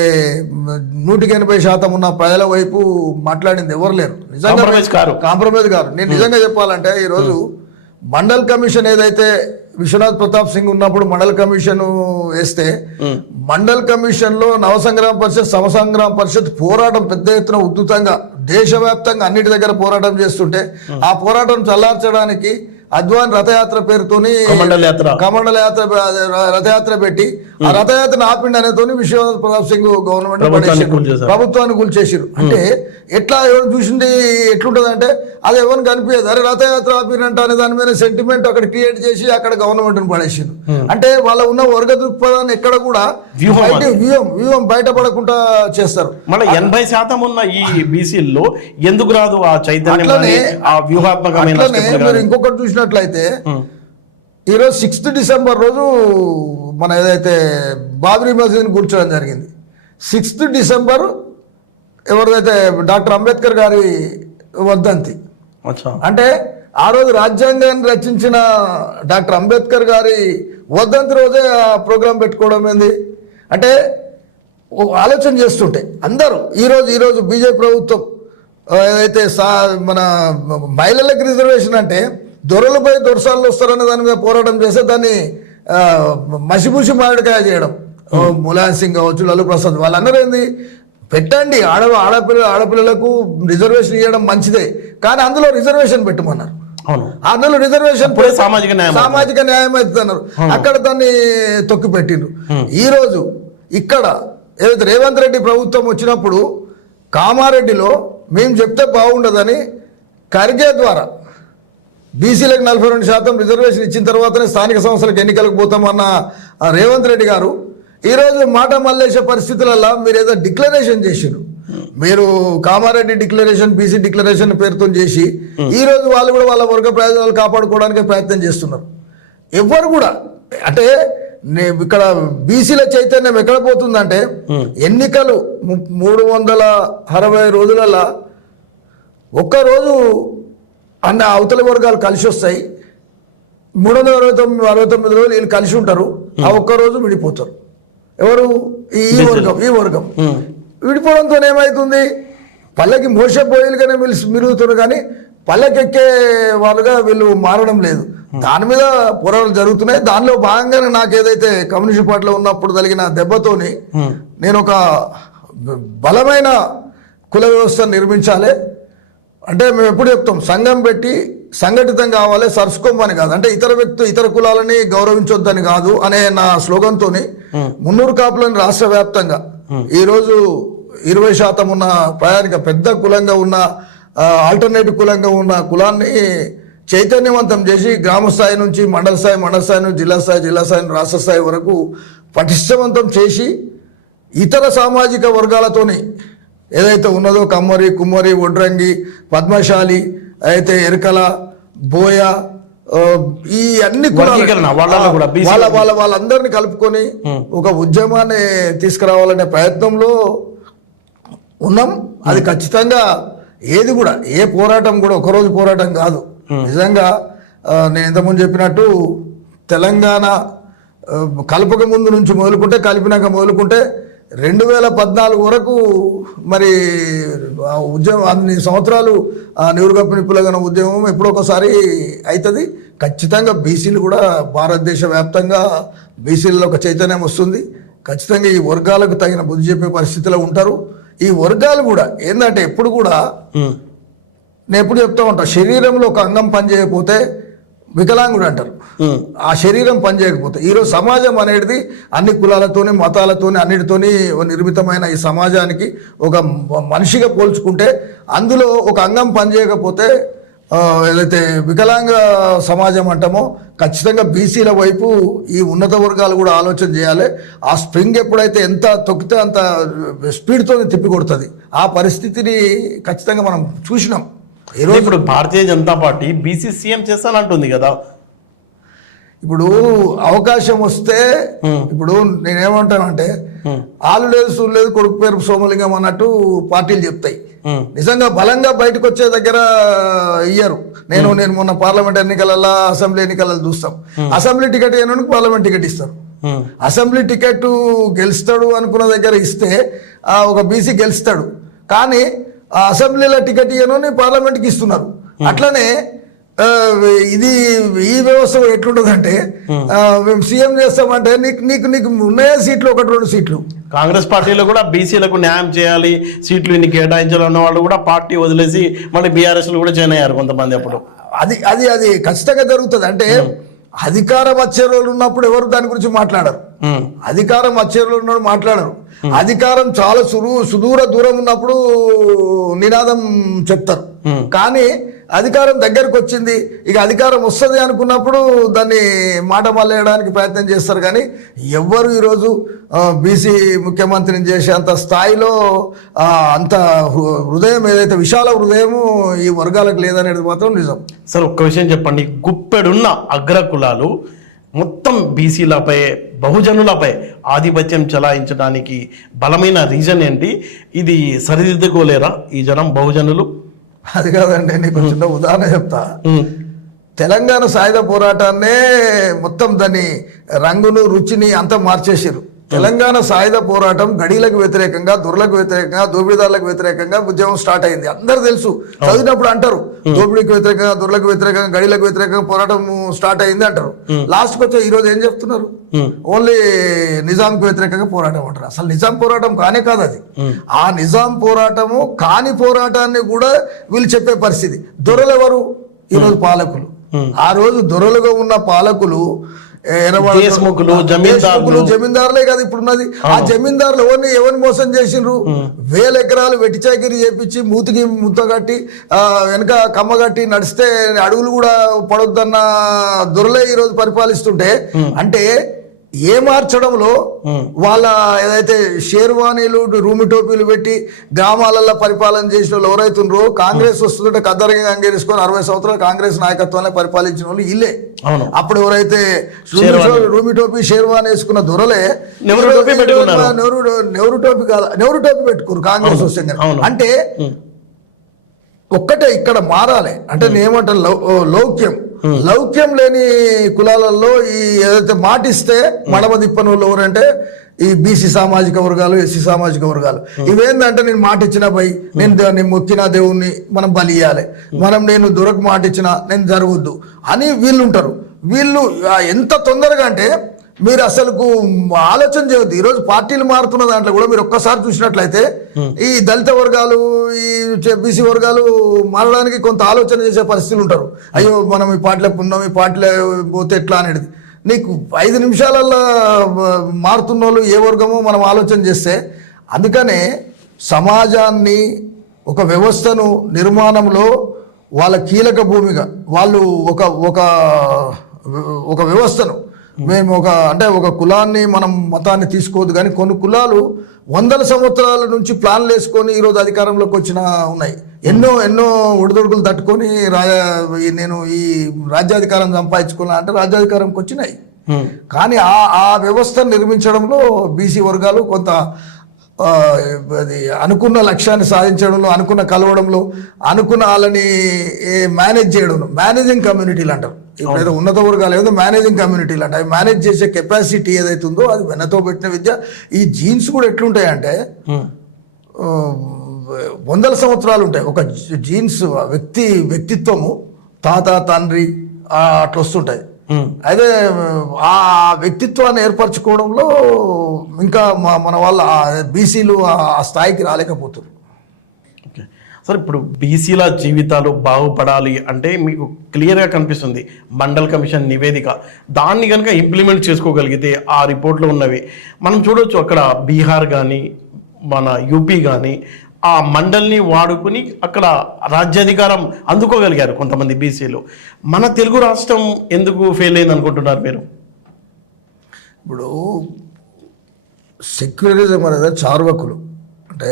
180% ఉన్న ప్రజల వైపు మాట్లాడింది ఎవరు లేరు. నిజంగా కాంప్రమైజ్ గారు. నేను నిజంగా చెప్పాలంటే ఈరోజు మండల్ కమిషన్ ఏదైతే విశ్వనాథ్ ప్రతాప్ సింగ్ ఉన్నప్పుడు మండల్ కమిషన్ వేస్తే మండల్ కమిషన్ లో నవసంగ్రామ పరిషత్, సమసంగ్రామ పరిషత్ పోరాటం పెద్ద ఎత్తున ఉధృతంగా దేశవ్యాప్తంగా అన్నిటి దగ్గర పోరాటం చేస్తుంటే ఆ పోరాటం చల్లార్చడానికి అద్వాన్ రథయాత్ర పేరుతోని కమండల యాత్ర రథయాత్ర పెట్టి ఆ రథయాత్రను ఆపిండి అనేతో విశ్వనాథ్ ప్రతాప్ సింగ్ గవర్నమెంట్ ప్రభుత్వాన్ని కూల్చేసారు. అంటే ఎట్లా ఎవరు చూసింది ఎట్లుంటది అంటే అది ఎవరిని కనిపించదు. అరే రథయాత్ర ఆపినంట అనే దాని మీద సెంటిమెంట్ అక్కడ క్రియేట్ చేసి అక్కడ గవర్నమెంట్ ను పడేసారు. అంటే వాళ్ళ ఉన్న వర్గ దృక్పథాన్ని ఎక్కడ కూడా వ్యూహం బయటపడకుండా చేస్తారు. మళ్ళీ 80% ఉన్న ఈ బీసీల్లో ఎందుకు రాదు ఆ చైతన్యం, ఆ వ్యూహాత్మకమైన? మీరు ఇంకొకటి చూసినట్లయితే ఈరోజు 6th డిసెంబర్ రోజు మన ఏదైతే బాబ్రీ మసీద్ని కూర్చోవడం జరిగింది. 6th డిసెంబర్ ఎవరిదైతే డాక్టర్ అంబేద్కర్ గారి వర్ధంతి. అంటే ఆ రోజు రాజ్యాంగాన్ని రచించిన డాక్టర్ అంబేద్కర్ గారి వర్ధంతి రోజే ఆ ప్రోగ్రాం పెట్టుకోవడం ఏంది అంటే ఆలోచన చేస్తుంటే అందరూ ఈరోజు బీజేపీ ప్రభుత్వం ఏదైతే మన మహిళలకు రిజర్వేషన్ అంటే దొరలపై దొరసాలు వస్తారనే దాని మీద పోరాటం చేస్తే దాన్ని మసిపూసి మామిడికాయ చేయడం. ములాయం సింగ్ కావచ్చు, లల్లు ప్రసాద్ వాళ్ళందరూ ఏంది పెట్టండి, ఆడపిల్లలకు రిజర్వేషన్ ఇవ్వడం మంచిదే, కానీ అందులో రిజర్వేషన్ పెట్టమన్నారు. అందులో రిజర్వేషన్ సామాజిక న్యాయం అవుతుంది అన్నారు. అక్కడ దాన్ని తొక్కి పెట్టిండ్రు. ఈరోజు ఇక్కడ ఏదైతే రేవంత్ రెడ్డి ప్రభుత్వం వచ్చినప్పుడు కామారెడ్డిలో మేము చెప్తే బాగుండదని ఖర్గే ద్వారా బీసీలకు 42% రిజర్వేషన్ ఇచ్చిన తర్వాతనే స్థానిక సంస్థలకు ఎన్నికలకు పోతామన్న రేవంత్ రెడ్డి గారు ఈరోజు మాట మల్లేసే పరిస్థితులలో మీరు ఏదో డిక్లరేషన్ చేసిండ్రు. మీరు కామారెడ్డి డిక్లరేషన్, బీసీ డిక్లరేషన్ పేరుతో చేసి ఈరోజు వాళ్ళు కూడా వాళ్ళ వర్గ ప్రయోజనాలు కాపాడుకోవడానికి ప్రయత్నం చేస్తున్నారు. ఎవ్వరు కూడా అంటే ఇక్కడ బీసీల చైతన్యం ఎక్కడ పోతుందంటే ఎన్నికలు 360 రోజులలో ఒక్కరోజు అన్న అవతల వర్గాలు కలిసి వస్తాయి. 369 రోజులు వీళ్ళు కలిసి ఉంటారు. ఆ ఒక్కరోజు విడిపోతారు. ఎవరు? ఈ వర్గం విడిపోవడంతో ఏమవుతుంది? పల్లెకి మోసపోయేలుగానే వీళ్ళు మిరుగుతున్నారు, కానీ పల్లెకెక్కే వాళ్ళుగా వీళ్ళు మారడం లేదు. దాని మీద పోరాటాలు జరుగుతున్నాయి. దానిలో భాగంగానే నాకు ఏదైతే కమ్యూనిస్ట్ పార్టీలో ఉన్నప్పుడు కలిగిన దెబ్బతోని నేను ఒక బలమైన కుల వ్యవస్థను నిర్మించాలి అంటే మేము ఎప్పుడు చెప్తాం, సంఘం పెట్టి సంఘటితం కావాలి, సరుసుకోమని కాదు, అంటే ఇతర కులాలని గౌరవించొద్దని కాదు అనే నా స్లోగన్తో మున్నూరు కాపులని రాష్ట్ర వ్యాప్తంగా ఈరోజు 20% ఉన్న ప్రయాణిక పెద్ద కులంగా ఉన్న ఆల్టర్నేటివ్ కులంగా ఉన్న కులాన్ని చైతన్యవంతం చేసి గ్రామ స్థాయి నుంచి మండల స్థాయి నుంచి జిల్లా స్థాయి రాష్ట్ర స్థాయి వరకు పటిష్టవంతం చేసి ఇతర సామాజిక వర్గాలతోని ఏదైతే ఉన్నదో కమ్మరి, కుమ్మరి, వడ్రంగి, పద్మశాలి, అయితే ఎరకల, బోయ, ఈ అన్ని వాళ్ళందరినీ కలుపుకొని ఒక ఉద్యమాన్ని తీసుకురావాలనే ప్రయత్నంలో ఉన్నాం. అది ఖచ్చితంగా ఏది కూడా ఏ పోరాటం కూడా ఒకరోజు పోరాటం కాదు. నిజంగా నేను ఇంతకుముందు చెప్పినట్టు తెలంగాణ కలపక ముందు నుంచి మొదలుకుంటే, కలిపినాక మొదలుకుంటే 2014 వరకు మరి ఉద్యమం అన్ని సంవత్సరాలు నివురుగప్పు నిప్పులగన ఉద్యమం ఎప్పుడొకసారి అవుతుంది. ఖచ్చితంగా బీసీలు కూడా భారతదేశ వ్యాప్తంగా బీసీలలో ఒక చైతన్యం వస్తుంది. ఖచ్చితంగా ఈ వర్గాలకు తగిన బుద్ధి చెప్పే పరిస్థితిలో ఉంటారు. ఈ వర్గాలు కూడా ఏంటంటే ఎప్పుడు కూడా నేను ఎప్పుడు చెప్తా ఉంటా, శరీరంలో ఒక అంగం పనిచేయకపోతే వికలాంగుడు అంటారు. ఆ శరీరం పనిచేయకపోతే ఈరోజు సమాజం అనేది అన్ని కులాలతోని మతాలతోని అన్నిటితోని నిర్మితమైన ఈ సమాజానికి ఒక మనిషిగా పోల్చుకుంటే అందులో ఒక అంగం పనిచేయకపోతే ఏదైతే వికలాంగ సమాజం అంటామో ఖచ్చితంగా బీసీల వైపు ఈ ఉన్నత వర్గాలు కూడా ఆలోచన చేయాలి. ఆ స్ప్రింగ్ ఎప్పుడైతే ఎంత తొక్కితే అంత స్పీడ్తో తిప్పి కొడుతుంది. ఆ పరిస్థితిని ఖచ్చితంగా మనం చూసినాం. ఈరోజు ఇప్పుడు Bharatiya Janata party BC CM చేస్తానంటుంది కదా. ఇప్పుడు అవకాశం వస్తే ఇప్పుడు నేనేమంటానంటే ఆలు లేదు సూలు లేదు కొడుకు పేరు సోమలింగం అన్నట్టు పార్టీలు చెప్తాయి. నిజంగా బలంగా బయటకు వచ్చే దగ్గర ఇయ్యరు. నేను మొన్న పార్లమెంట్ ఎన్నికలలో అసెంబ్లీ ఎన్నికలలో చూస్తాం. అసెంబ్లీ టికెట్ ఇవ్వడానికి పార్లమెంట్ టికెట్ ఇస్తారు. అసెంబ్లీ టికెట్ గెలుస్తాడు అనుకున్న దగ్గర ఇస్తే ఒక బీసీ గెలుస్తాడు, కానీ ఆ అసెంబ్లీలో టికెట్ ఇవ్వను పార్లమెంట్కి ఇస్తున్నారు. అట్లనే ఇది ఈ వ్యవస్థ ఎట్లుంటుందంటే మేము సీఎం చేస్తామంటే నీకు ఉన్నాయా సీట్లు 1-2 సీట్లు. కాంగ్రెస్ పార్టీలో కూడా బీసీలకు న్యాయం చేయాలి, సీట్లు ఇన్ని కేటాయించాలన్న వాళ్ళు కూడా పార్టీ వదిలేసి మళ్ళీ బీఆర్ఎస్లు కూడా జాయిన్ అయ్యారు కొంతమంది. అప్పుడు అది అది అది ఖచ్చితంగా జరుగుతుంది. అంటే అధికారం వచ్చే రోజులు ఉన్నప్పుడు ఎవరు దాని గురించి మాట్లాడరు. అధికారం వచ్చే రోజులు ఉన్నప్పుడు మాట్లాడరు. అధికారం చాలా సుదూర దూరం ఉన్నప్పుడు నినాదం చెప్తారు. కానీ అధికారం దగ్గరకు వచ్చింది, ఇక అధికారం వస్తుంది అనుకున్నప్పుడు దాన్ని మాట మళ్ళేయడానికి ప్రయత్నం చేస్తారు. కానీ ఎవ్వరు ఈరోజు బీసీ ముఖ్యమంత్రిని చేసే అంత స్థాయిలో అంత హృదయం ఏదైతే విశాల హృదయము ఈ వర్గాలకు లేదనేది మాత్రం నిజం. సార్ ఒక్క విషయం చెప్పండి, గుప్పెడున్న అగ్ర కులాలు మొత్తం బీసీలపై బహుజనులపై ఆధిపత్యం చెలాయించడానికి బలమైన రీజన్ ఏంటి? ఇది సరిదిద్దుకోలేరా ఈ జనం బహుజనులు? అది కాదండి, నీకు చిన్న ఉదాహరణ చెప్తా. తెలంగాణ సాయుధ పోరాటాన్నే మొత్తం దాన్ని రంగును రుచిని అంతా మార్చేసారు. తెలంగాణ సాయుధ పోరాటం గడీలకు వ్యతిరేకంగా, దొరలకు వ్యతిరేకంగా, దోపిడీదారులకు వ్యతిరేకంగా ఉద్యమం స్టార్ట్ అయింది. అందరు తెలుసు, చదివినప్పుడు అంటారు దోపిడీకి వ్యతిరేకంగా, దొరలకు వ్యతిరేకంగా, గడీలకు వ్యతిరేకంగా పోరాటం స్టార్ట్ అయింది అంటారు. లాస్ట్కి వచ్చే ఈరోజు ఏం చెప్తున్నారు? ఓన్లీ నిజాంకి వ్యతిరేకంగా పోరాటం అంటారు. అసలు నిజాం పోరాటం కానే కాదు అది. ఆ నిజాం పోరాటము కాని పోరాటాన్ని కూడా వీళ్ళు చెప్పే పరిస్థితి. దొరలు ఎవరు? ఈరోజు పాలకులు. ఆ రోజు దొరలుగా ఉన్న పాలకులు జమీందారులే కదా ఇప్పుడున్నది. ఆ జమీందారులు ఎవరిని మోసం చేసిండ్రు? 1000 ఎకరాలు వెట్టి చాకిరీ చేపించి మూతికి ముత్తగట్టి వెనక కమ్మగట్టి నడిస్తే అడుగులు కూడా పడొద్దన్న దొరలే ఈరోజు పరిపాలిస్తుంటే, అంటే ఏ మార్చడంలో వాళ్ళ ఏదైతే షేర్వానీలు రూమి టోపీలు పెట్టి గ్రామాలలో పరిపాలన చేసిన వాళ్ళు ఎవరైతుండ్రో, కాంగ్రెస్ వస్తుందంటే కద్దరంగా అంగీకరించుకొని 60 సంవత్సరాలు కాంగ్రెస్ నాయకత్వాన్ని పరిపాలించిన వాళ్ళు ఇల్లే. అప్పుడు ఎవరైతే రూమి టోపీ షేర్వానీ వేసుకున్న దొరలే నెహ్రూ టోపీ కాదు, నెహ్రూ టోపీ పెట్టుకోరు కాంగ్రెస్ వస్తే. అంటే ఒక్కటే ఇక్కడ మారాలి. అంటే నేనేమంటా లౌక్యం లేని కులాలలో ఈ ఏదైతే మాటిస్తే మడమ తిప్పని వాళ్ళు ఎవరంటే ఈ బీసీ సామాజిక వర్గాలు, ఎస్సీ సామాజిక వర్గాలు. ఇవేందంటే నేను మాట ఇచ్చిన పోయి నేను మొక్కిన దేవుణ్ణి మనం బలి ఇవ్వాలి, నేను దొరకు మాట ఇచ్చిన నేను జరగొద్దు అని వీళ్ళు ఉంటారు. వీళ్ళు ఎంత తొందరగా అంటే మీరు అసలుకు ఆలోచన చేయవద్దు. ఈరోజు పార్టీలు మారుతున్న దాంట్లో కూడా మీరు ఒక్కసారి చూసినట్లయితే ఈ దళిత వర్గాలు, ఈ బీసీ వర్గాలు మారడానికి కొంత ఆలోచన చేసే పరిస్థితులు ఉంటారు. అయ్యో మనం ఈ పార్టీలో ఉన్నాం, ఈ పార్టీలో పోతే ఎట్లా అనేది. నీకు 5 నిమిషాలలో మారుతున్న వాళ్ళు ఏ వర్గమో మనం ఆలోచన చేస్తే. అందుకనే సమాజాన్ని, ఒక వ్యవస్థను నిర్మాణంలో వాళ్ళ కీలక భూమిగా వాళ్ళు ఒక వ్యవస్థను మేము ఒక కులాన్ని మనం మతాన్ని తీసుకోవద్దు. కానీ కొన్ని కులాలు 100 సంవత్సరాల నుంచి ప్లాన్లు వేసుకొని ఈరోజు అధికారంలోకి వచ్చిన ఉన్నాయి. ఎన్నో ఒడిదొడుకులు తట్టుకొని నేను ఈ రాజ్యాధికారం సంపాదించుకున్నా అంటే రాజ్యాధికారంకి వచ్చినాయి. కానీ ఆ వ్యవస్థను నిర్మించడంలో బీసీ వర్గాలు కొంత ఆ, అది అనుకున్న లక్ష్యాన్ని సాధించడంలో, అనుకున్న కలవడంలో, అనుకున్న వాళ్ళని మేనేజ్ చేయడంలో, మేనేజింగ్ కమ్యూనిటీలు అంటారు. ఇప్పుడు ఏదో ఉన్నత వర్గాలు ఏదో మేనేజింగ్ కమ్యూనిటీలు అంటే అవి మేనేజ్ చేసే కెపాసిటీ ఏదైతే ఉందో అది వెన్నతో పెట్టిన విద్య. ఈ జీన్స్ కూడా ఎట్లుంటాయంటే వందల సంవత్సరాలు ఉంటాయి. ఒక జీన్స్ వ్యక్తిత్వము తాత తండ్రి అట్లా వస్తుంటాయి. అయితే ఆ వ్యక్తిత్వాన్ని ఏర్పరచుకోవడంలో ఇంకా మన వాళ్ళ బీసీలు ఆ స్థాయికి రాలేకపోతున్నారు. ఓకే సార్, ఇప్పుడు బీసీల జీవితాలు బాగుపడాలి అంటే మీకు క్లియర్గా కనిపిస్తుంది మండల్ కమిషన్ నివేదిక. దాన్ని కనుక ఇంప్లిమెంట్ చేసుకోగలిగితే ఆ రిపోర్ట్లో ఉన్నవి మనం చూడవచ్చు. అక్కడ బీహార్ కానీ మన యూపీ కానీ ఆ మండల్ని వాడుకుని అక్కడ రాజ్యాధికారం అందుకోగలిగారు కొంతమంది బీసీలు. మన తెలుగు రాష్ట్రం ఎందుకు ఫెయిల్ అయింది అనుకుంటున్నారు మీరు? ఇప్పుడు సెక్యులరిజం అనేది చార్వకులు అంటే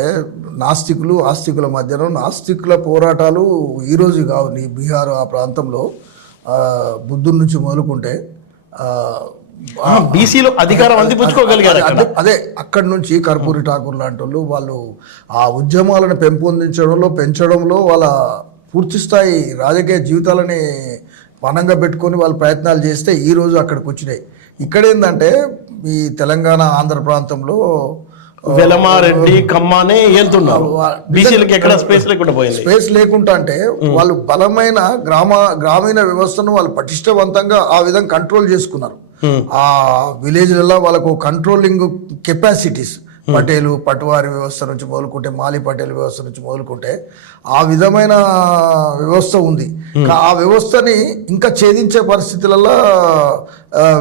నాస్తికులు ఆస్తికుల మధ్యన నాస్తికుల పోరాటాలు ఈరోజు కావు. నీ బీహార్ ఆ ప్రాంతంలో బుద్ధుడి నుంచి మొదలుకుంటే బీసీలో అధికారం అందిపుచ్చుకోగలిగారు. అదే అక్కడి నుంచి కర్పూరి ఠాకూర్ లాంటి వాళ్ళు ఆ ఉద్యమాలను పెంచడంలో వాళ్ళ పూర్తి స్థాయి రాజకీయ జీవితాలని పణంగా పెట్టుకొని వాళ్ళు ప్రయత్నాలు చేస్తే ఈరోజు అక్కడికి వచ్చినాయి. ఇక్కడ ఏంటంటే ఈ తెలంగాణ ఆంధ్ర ప్రాంతంలో వెలమారెడ్డి కమ్మానే వెళ్తున్నారు. బీసీలకి ఎక్కడ స్పేస్ లేకుండా పోయింది. స్పేస్ లేకుండా అంటే వాళ్ళు బలమైన గ్రామీణ వ్యవస్థను వాళ్ళు పటిష్టవంతంగా ఆ విధంగా కంట్రోల్ చేసుకున్నారు. ఆ విలేజ్లలో వాళ్ళకు కంట్రోలింగ్ కెపాసిటీస్ పటేలు పటువారి వ్యవస్థ నుంచి మొదలుకుంటే మాలి పటేల్ వ్యవస్థ నుంచి మొదలుకుంటే ఆ విధమైన వ్యవస్థ ఉంది. ఆ వ్యవస్థని ఇంకా ఛేదించే పరిస్థితులలో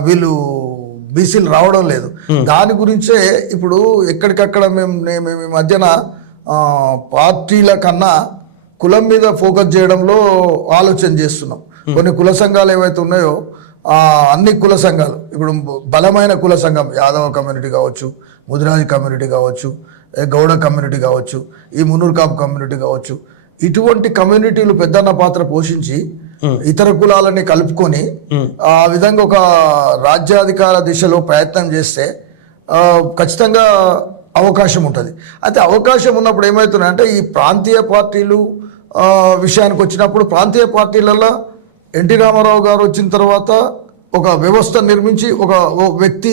వీళ్ళు బీసీలు రావడం లేదు. దాని గురించే ఇప్పుడు ఎక్కడికక్కడ మేము ఈ మధ్యన పార్టీల కన్నా కులం మీద ఫోకస్ చేయడంలో ఆలోచన చేస్తున్నాం. కొన్ని కుల సంఘాలు ఏవైతే ఉన్నాయో అన్ని కుల సంఘాలు ఇప్పుడు బలమైన కుల సంఘం యాదవ కమ్యూనిటీ కావచ్చు, ముదిరాజు కమ్యూనిటీ కావచ్చు, గౌడ కమ్యూనిటీ కావచ్చు, ఈ మున్నూరు కాపు కమ్యూనిటీ కావచ్చు, ఇటువంటి కమ్యూనిటీలు పెద్దన్న పాత్ర పోషించి ఇతర కులాలని కలుపుకొని ఆ విధంగా ఒక రాజ్యాధికార దిశలో ప్రయత్నం చేస్తే ఖచ్చితంగా అవకాశం ఉంటుంది. అయితే అవకాశం ఉన్నప్పుడు ఏమవుతుందంటే ఈ ప్రాంతీయ పార్టీలు విషయానికి వచ్చినప్పుడు ప్రాంతీయ పార్టీలలో ఎన్టీ రామారావు గారు వచ్చిన తర్వాత ఒక వ్యవస్థ నిర్మించి ఒక వ్యక్తి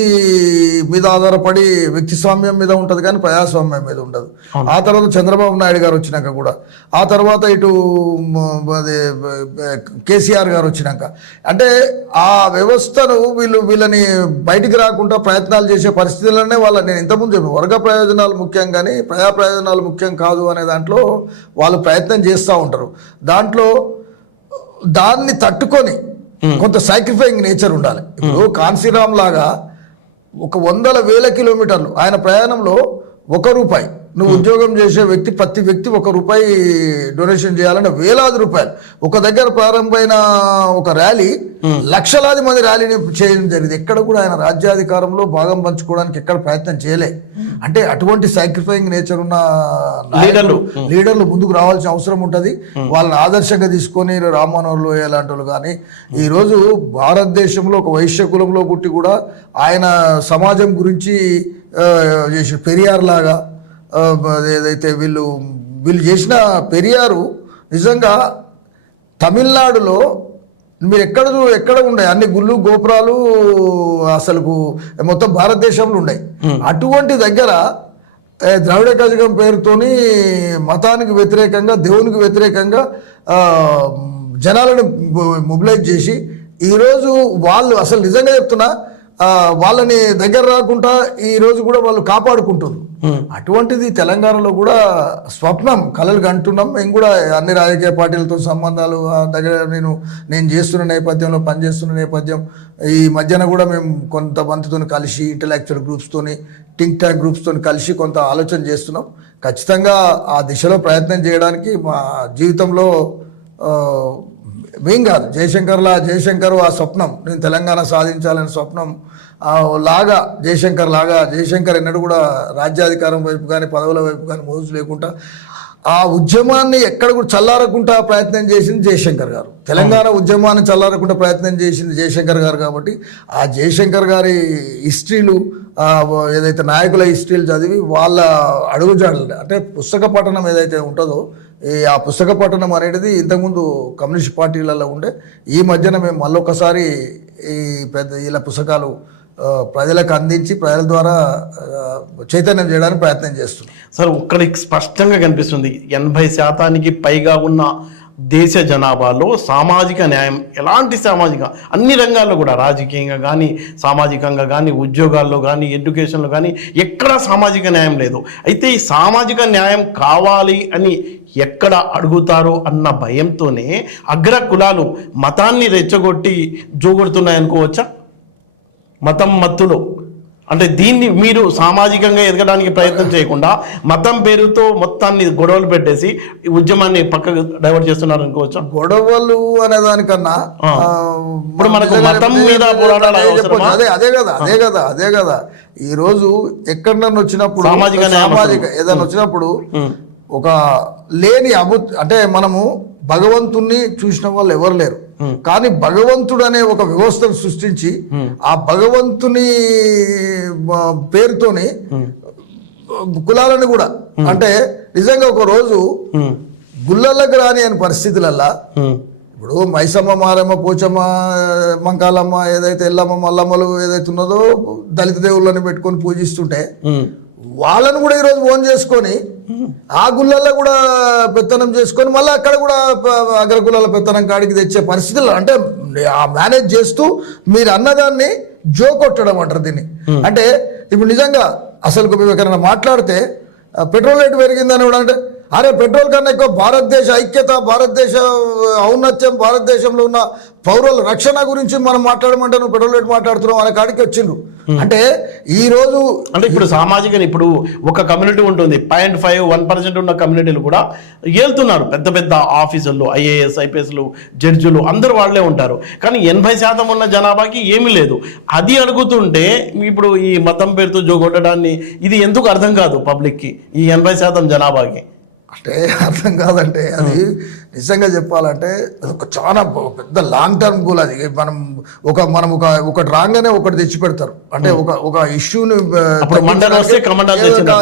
మీద ఆధారపడి వ్యక్తి స్వామ్యం మీద ఉంటుంది కానీ ప్రజాస్వామ్యం మీద ఉండదు. ఆ తర్వాత చంద్రబాబు నాయుడు గారు వచ్చినాక కూడా, ఆ తర్వాత ఇటు అదే కేసీఆర్ గారు వచ్చినాక అంటే ఆ వ్యవస్థను వీళ్ళని బయటికి రాకుండా ప్రయత్నాలు చేసే పరిస్థితుల్లోనే నేను ఇంతకుముందు చెప్పాను వర్గ ప్రయోజనాలు ముఖ్యం కానీ ప్రజా ప్రయోజనాలు ముఖ్యం కాదు అనే దాంట్లో వాళ్ళు ప్రయత్నం చేస్తూ ఉంటారు. దాంట్లో దాన్ని తట్టుకొని కొంత సాక్రిఫైయింగ్ నేచర్ ఉండాలి. ఇప్పుడు కాన్సీరామ్ లాగా ఒక 100,000 కిలోమీటర్లు ఆయన ప్రయాణంలో ₹1 నువ్వు ఉద్యోగం చేసే ప్రతి వ్యక్తి ₹1 డొనేషన్ చేయాలంటే వేలాది రూపాయలు. ఒక దగ్గర ప్రారంభమైన ఒక ర్యాలీ లక్షలాది మంది ర్యాలీని చేయడం జరిగింది. ఎక్కడ కూడా ఆయన రాజ్యాధికారంలో భాగం పంచుకోవడానికి ఎక్కడ ప్రయత్నం చేయలే. అంటే అటువంటి సాక్రిఫైయింగ్ నేచర్ ఉన్న లీడర్లు ముందుకు రావాల్సిన అవసరం ఉంటుంది. వాళ్ళని ఆదర్శంగా తీసుకొని రామ్మనోహర్ లోహియా లాంటి వాళ్ళు కానీ ఈరోజు భారతదేశంలో ఒక వైశ్య కులంలో పుట్టి కూడా ఆయన సమాజం గురించి చేసిన పెరియార్ లాగా ఏదైతే వీళ్ళు పెరియారు నిజంగా తమిళనాడులో మీరు ఎక్కడ ఉన్నాయి అన్ని గుళ్ళు గోపురాలు అసలు మొత్తం భారతదేశంలో ఉన్నాయి. అటువంటి దగ్గర ద్రవిడ కజగం పేరుతోని మతానికి వ్యతిరేకంగా దేవునికి వ్యతిరేకంగా జనాలను మొబిలైజ్ చేసి ఈరోజు వాళ్ళు అసలు నిజంగా చెప్తున్నా వాళ్ళని దగ్గర రాకుండా ఈరోజు కూడా వాళ్ళు కాపాడుకుంటున్నారు. అటువంటిది తెలంగాణలో కూడా స్వప్నం కలలు కంటున్నాం. మేము కూడా అన్ని రాజకీయ పార్టీలతో సంబంధాలు దగ్గర నేను చేస్తున్న నేపథ్యంలో పనిచేస్తున్న నేపథ్యం ఈ మధ్యన కూడా మేము కొంతమందితో కలిసి ఇంటలెక్చువల్ గ్రూప్స్తోని థింక్ ట్యాంక్ గ్రూప్స్తో కలిసి కొంత ఆలోచన చేస్తున్నాం. ఖచ్చితంగా ఆ దిశలో ప్రయత్నం చేయడానికి మా జీవితంలో మేం కాదు జయశంకర్ ఆ స్వప్నం నేను తెలంగాణ సాధించాలనే స్వప్నం జయశంకర్ ఎన్నడూ కూడా రాజ్యాధికారం వైపు కానీ పదవుల వైపు కానీ మోజు లేకుండా ఆ ఉద్యమాన్ని ఎక్కడ కూడా చల్లారకుండా ప్రయత్నం చేసింది జయశంకర్ గారు. తెలంగాణ ఉద్యమాన్ని చల్లారకుండా ప్రయత్నం చేసింది జయశంకర్ గారు. కాబట్టి ఆ జయశంకర్ గారి హిస్టరీలు, ఏదైతే నాయకుల హిస్టరీలు చదివి వాళ్ళ అడుగుజాడలు, అంటే పుస్తక పఠనం ఏదైతే ఉంటుందో ఆ పుస్తక పఠనం అనేది ఇంతకుముందు కమ్యూనిస్ట్ పార్టీలలో ఉండే, ఈ మధ్యన మేము మళ్ళొకసారి ఈ పెద్ద ఇలా పుస్తకాలు ప్రజలకు అందించి ప్రజల ద్వారా చైతన్యం చేయడానికి ప్రయత్నం చేస్తున్నాం. సార్, ఒక్కడికి స్పష్టంగా కనిపిస్తుంది 80% పైగా ఉన్న దేశ జనాభాలో సామాజిక న్యాయం, ఎలాంటి సామాజిక అన్ని రంగాల్లో కూడా, రాజకీయంగా కానీ సామాజికంగా కానీ ఉద్యోగాల్లో కానీ ఎడ్యుకేషన్లో కానీ ఎక్కడా సామాజిక న్యాయం లేదు. అయితే ఈ సామాజిక న్యాయం కావాలి అని ఎక్కడ అడుగుతారో అన్న భయంతోనే అగ్ర కులాలు మతాన్ని రెచ్చగొట్టి జోగొడుతున్నాయనుకోవచ్చా? మతం మత్తులో అంటే దీన్ని మీరు సామాజికంగా ఎదగడానికి ప్రయత్నం చేయకుండా మతం పేరుతో మొత్తాన్ని గొడవలు పెట్టేసి ఈ ఉద్యమాన్ని పక్కకు డైవర్ట్ చేస్తున్నారు అనుకోవచ్చా? గొడవలు అనే దానికన్నా ఇప్పుడు మనకు మతం మీద పోరాడాలి. అదే కదా ఈ రోజు ఎక్కడన్నా వచ్చినప్పుడు సామాజిక ఏదైనా వచ్చినప్పుడు ఒక లేని అంటే మనము భగవంతుణ్ణి చూసిన వాళ్ళు ఎవరు లేరు, కానీ భగవంతుడు అనే ఒక వ్యవస్థను సృష్టించి ఆ భగవంతుని పేరుతోని కులాలను కూడా, అంటే నిజంగా ఒక రోజు గుళ్ళలకు రాని అని పరిస్థితులల్లా, ఇప్పుడు మైసమ్మ, మారమ్మ, పోచమ్మ, మంకాలమ్మ, ఏదైతే ఎల్లమ్మ, మల్లమ్మలు ఏదైతే ఉన్నదో దళిత దేవుళ్ళని పెట్టుకొని పూజిస్తుంటే వాళ్ళను కూడా ఈరోజు ఓన్ చేసుకొని ఆ గుళ్ళల్లో కూడా పెత్తనం చేసుకొని మళ్ళీ అక్కడ కూడా అగ్రకులాల పెత్తనం కాడికి తెచ్చే పరిస్థితులు, అంటే ఆ మేనేజ్ చేస్తూ మీరు అన్నదాన్ని జోకొట్టడం అంటారు దీన్ని. అంటే ఇప్పుడు నిజంగా అసలు మేము ఎక్కడైనా మాట్లాడితే పెట్రోల్ రేటు పెరిగిందని కూడా, అంటే అరే పెట్రోల్ కన్నా ఎక్కువ భారతదేశ ఐక్యత, భారతదేశ ఔన్నత్యం, భారతదేశంలో ఉన్న పౌరుల రక్షణ గురించి మనం మాట్లాడమంటే నువ్వు పెట్రోల్ రేటు మాట్లాడుతున్నావు అనే కాడికి వచ్చిండ్రు. అంటే ఈ రోజు అంటే ఇప్పుడు సామాజిక, ఇప్పుడు ఒక కమ్యూనిటీ ఉంటుంది 0.5-1% ఉన్న కమ్యూనిటీలు కూడా వెళ్తున్నారు పెద్ద పెద్ద ఆఫీసుల్లో, IAS IPSలు, జడ్జిలు అందరూ వాళ్ళే ఉంటారు. కానీ 80% ఉన్న జనాభాకి ఏమీ లేదు. అది అడుగుతుంటే ఇప్పుడు ఈ మతం పేరుతో జోగొట్టడాన్ని ఇది ఎందుకు అర్థం కాదు పబ్లిక్కి, ఈ 80% జనాభాకి? అంటే అర్థం కాదంటే అది నిజంగా చెప్పాలంటే ఒక చాలా పెద్ద లాంగ్ టర్మ్ గోల్ అది. మనం ఒకటి రాగానే ఒకటి తెచ్చి పెడతారు. అంటే ఒక ఇష్యూని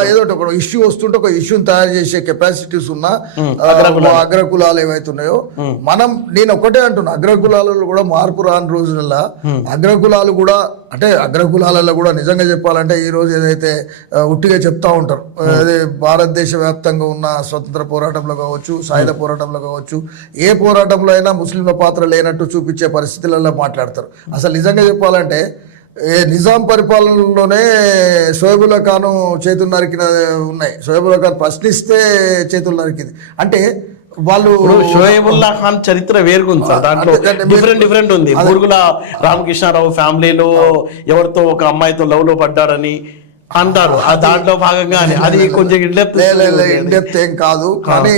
ఏదో ఒక ఇష్యూ వస్తుంటే ఒక ఇష్యూని తయారు చేసే కెపాసిటీస్ ఉన్న అగ్రకులాలు ఏవైతే ఉన్నాయో, నేను ఒకటే అంటున్నా, అగ్రకులాలలో కూడా మార్పు రాని రోజులలో అగ్రకులాలు కూడా, అంటే అగ్రకులాలలో కూడా నిజంగా చెప్పాలంటే ఈ రోజు ఏదైతే ఉట్టిగా చెప్తా ఉంటారు, అదే భారతదేశ వ్యాప్తంగా ఉన్న స్వతంత్ర పోరాటంలో కావచ్చు, సాయుధ పోరాటంలో కావచ్చు, ఏ పోరాటంలో అయినా ముస్లింల పాత్ర లేనట్టు చూపించే పరిస్థితులలో మాట్లాడతారు. అసలు నిజంగా చెప్పాలంటే నిజాం పరిపాలనలోనే షోయబుల్లా ఖాను చేతులు నరికిన ఉన్నాయి. షోయబుల్లా ఖాన్ ప్రశ్నిస్తే చేతులు నరికింది. అంటే వాళ్ళు షోయబుల్లా ఖాన్ చరిత్ర వేరుగుంది సార్, దాంట్లో డిఫరెంట్ ఉంది. బూరుగుల రామకృష్ణారావు ఫ్యామిలీలో ఎవరితో ఒక అమ్మాయితో లవ్ లో పడ్డారని అంటారు, ఆ దాంట్లో భాగంగానే అది కొంచెం ఇన్డెప్త్ ఏం కాదు. కానీ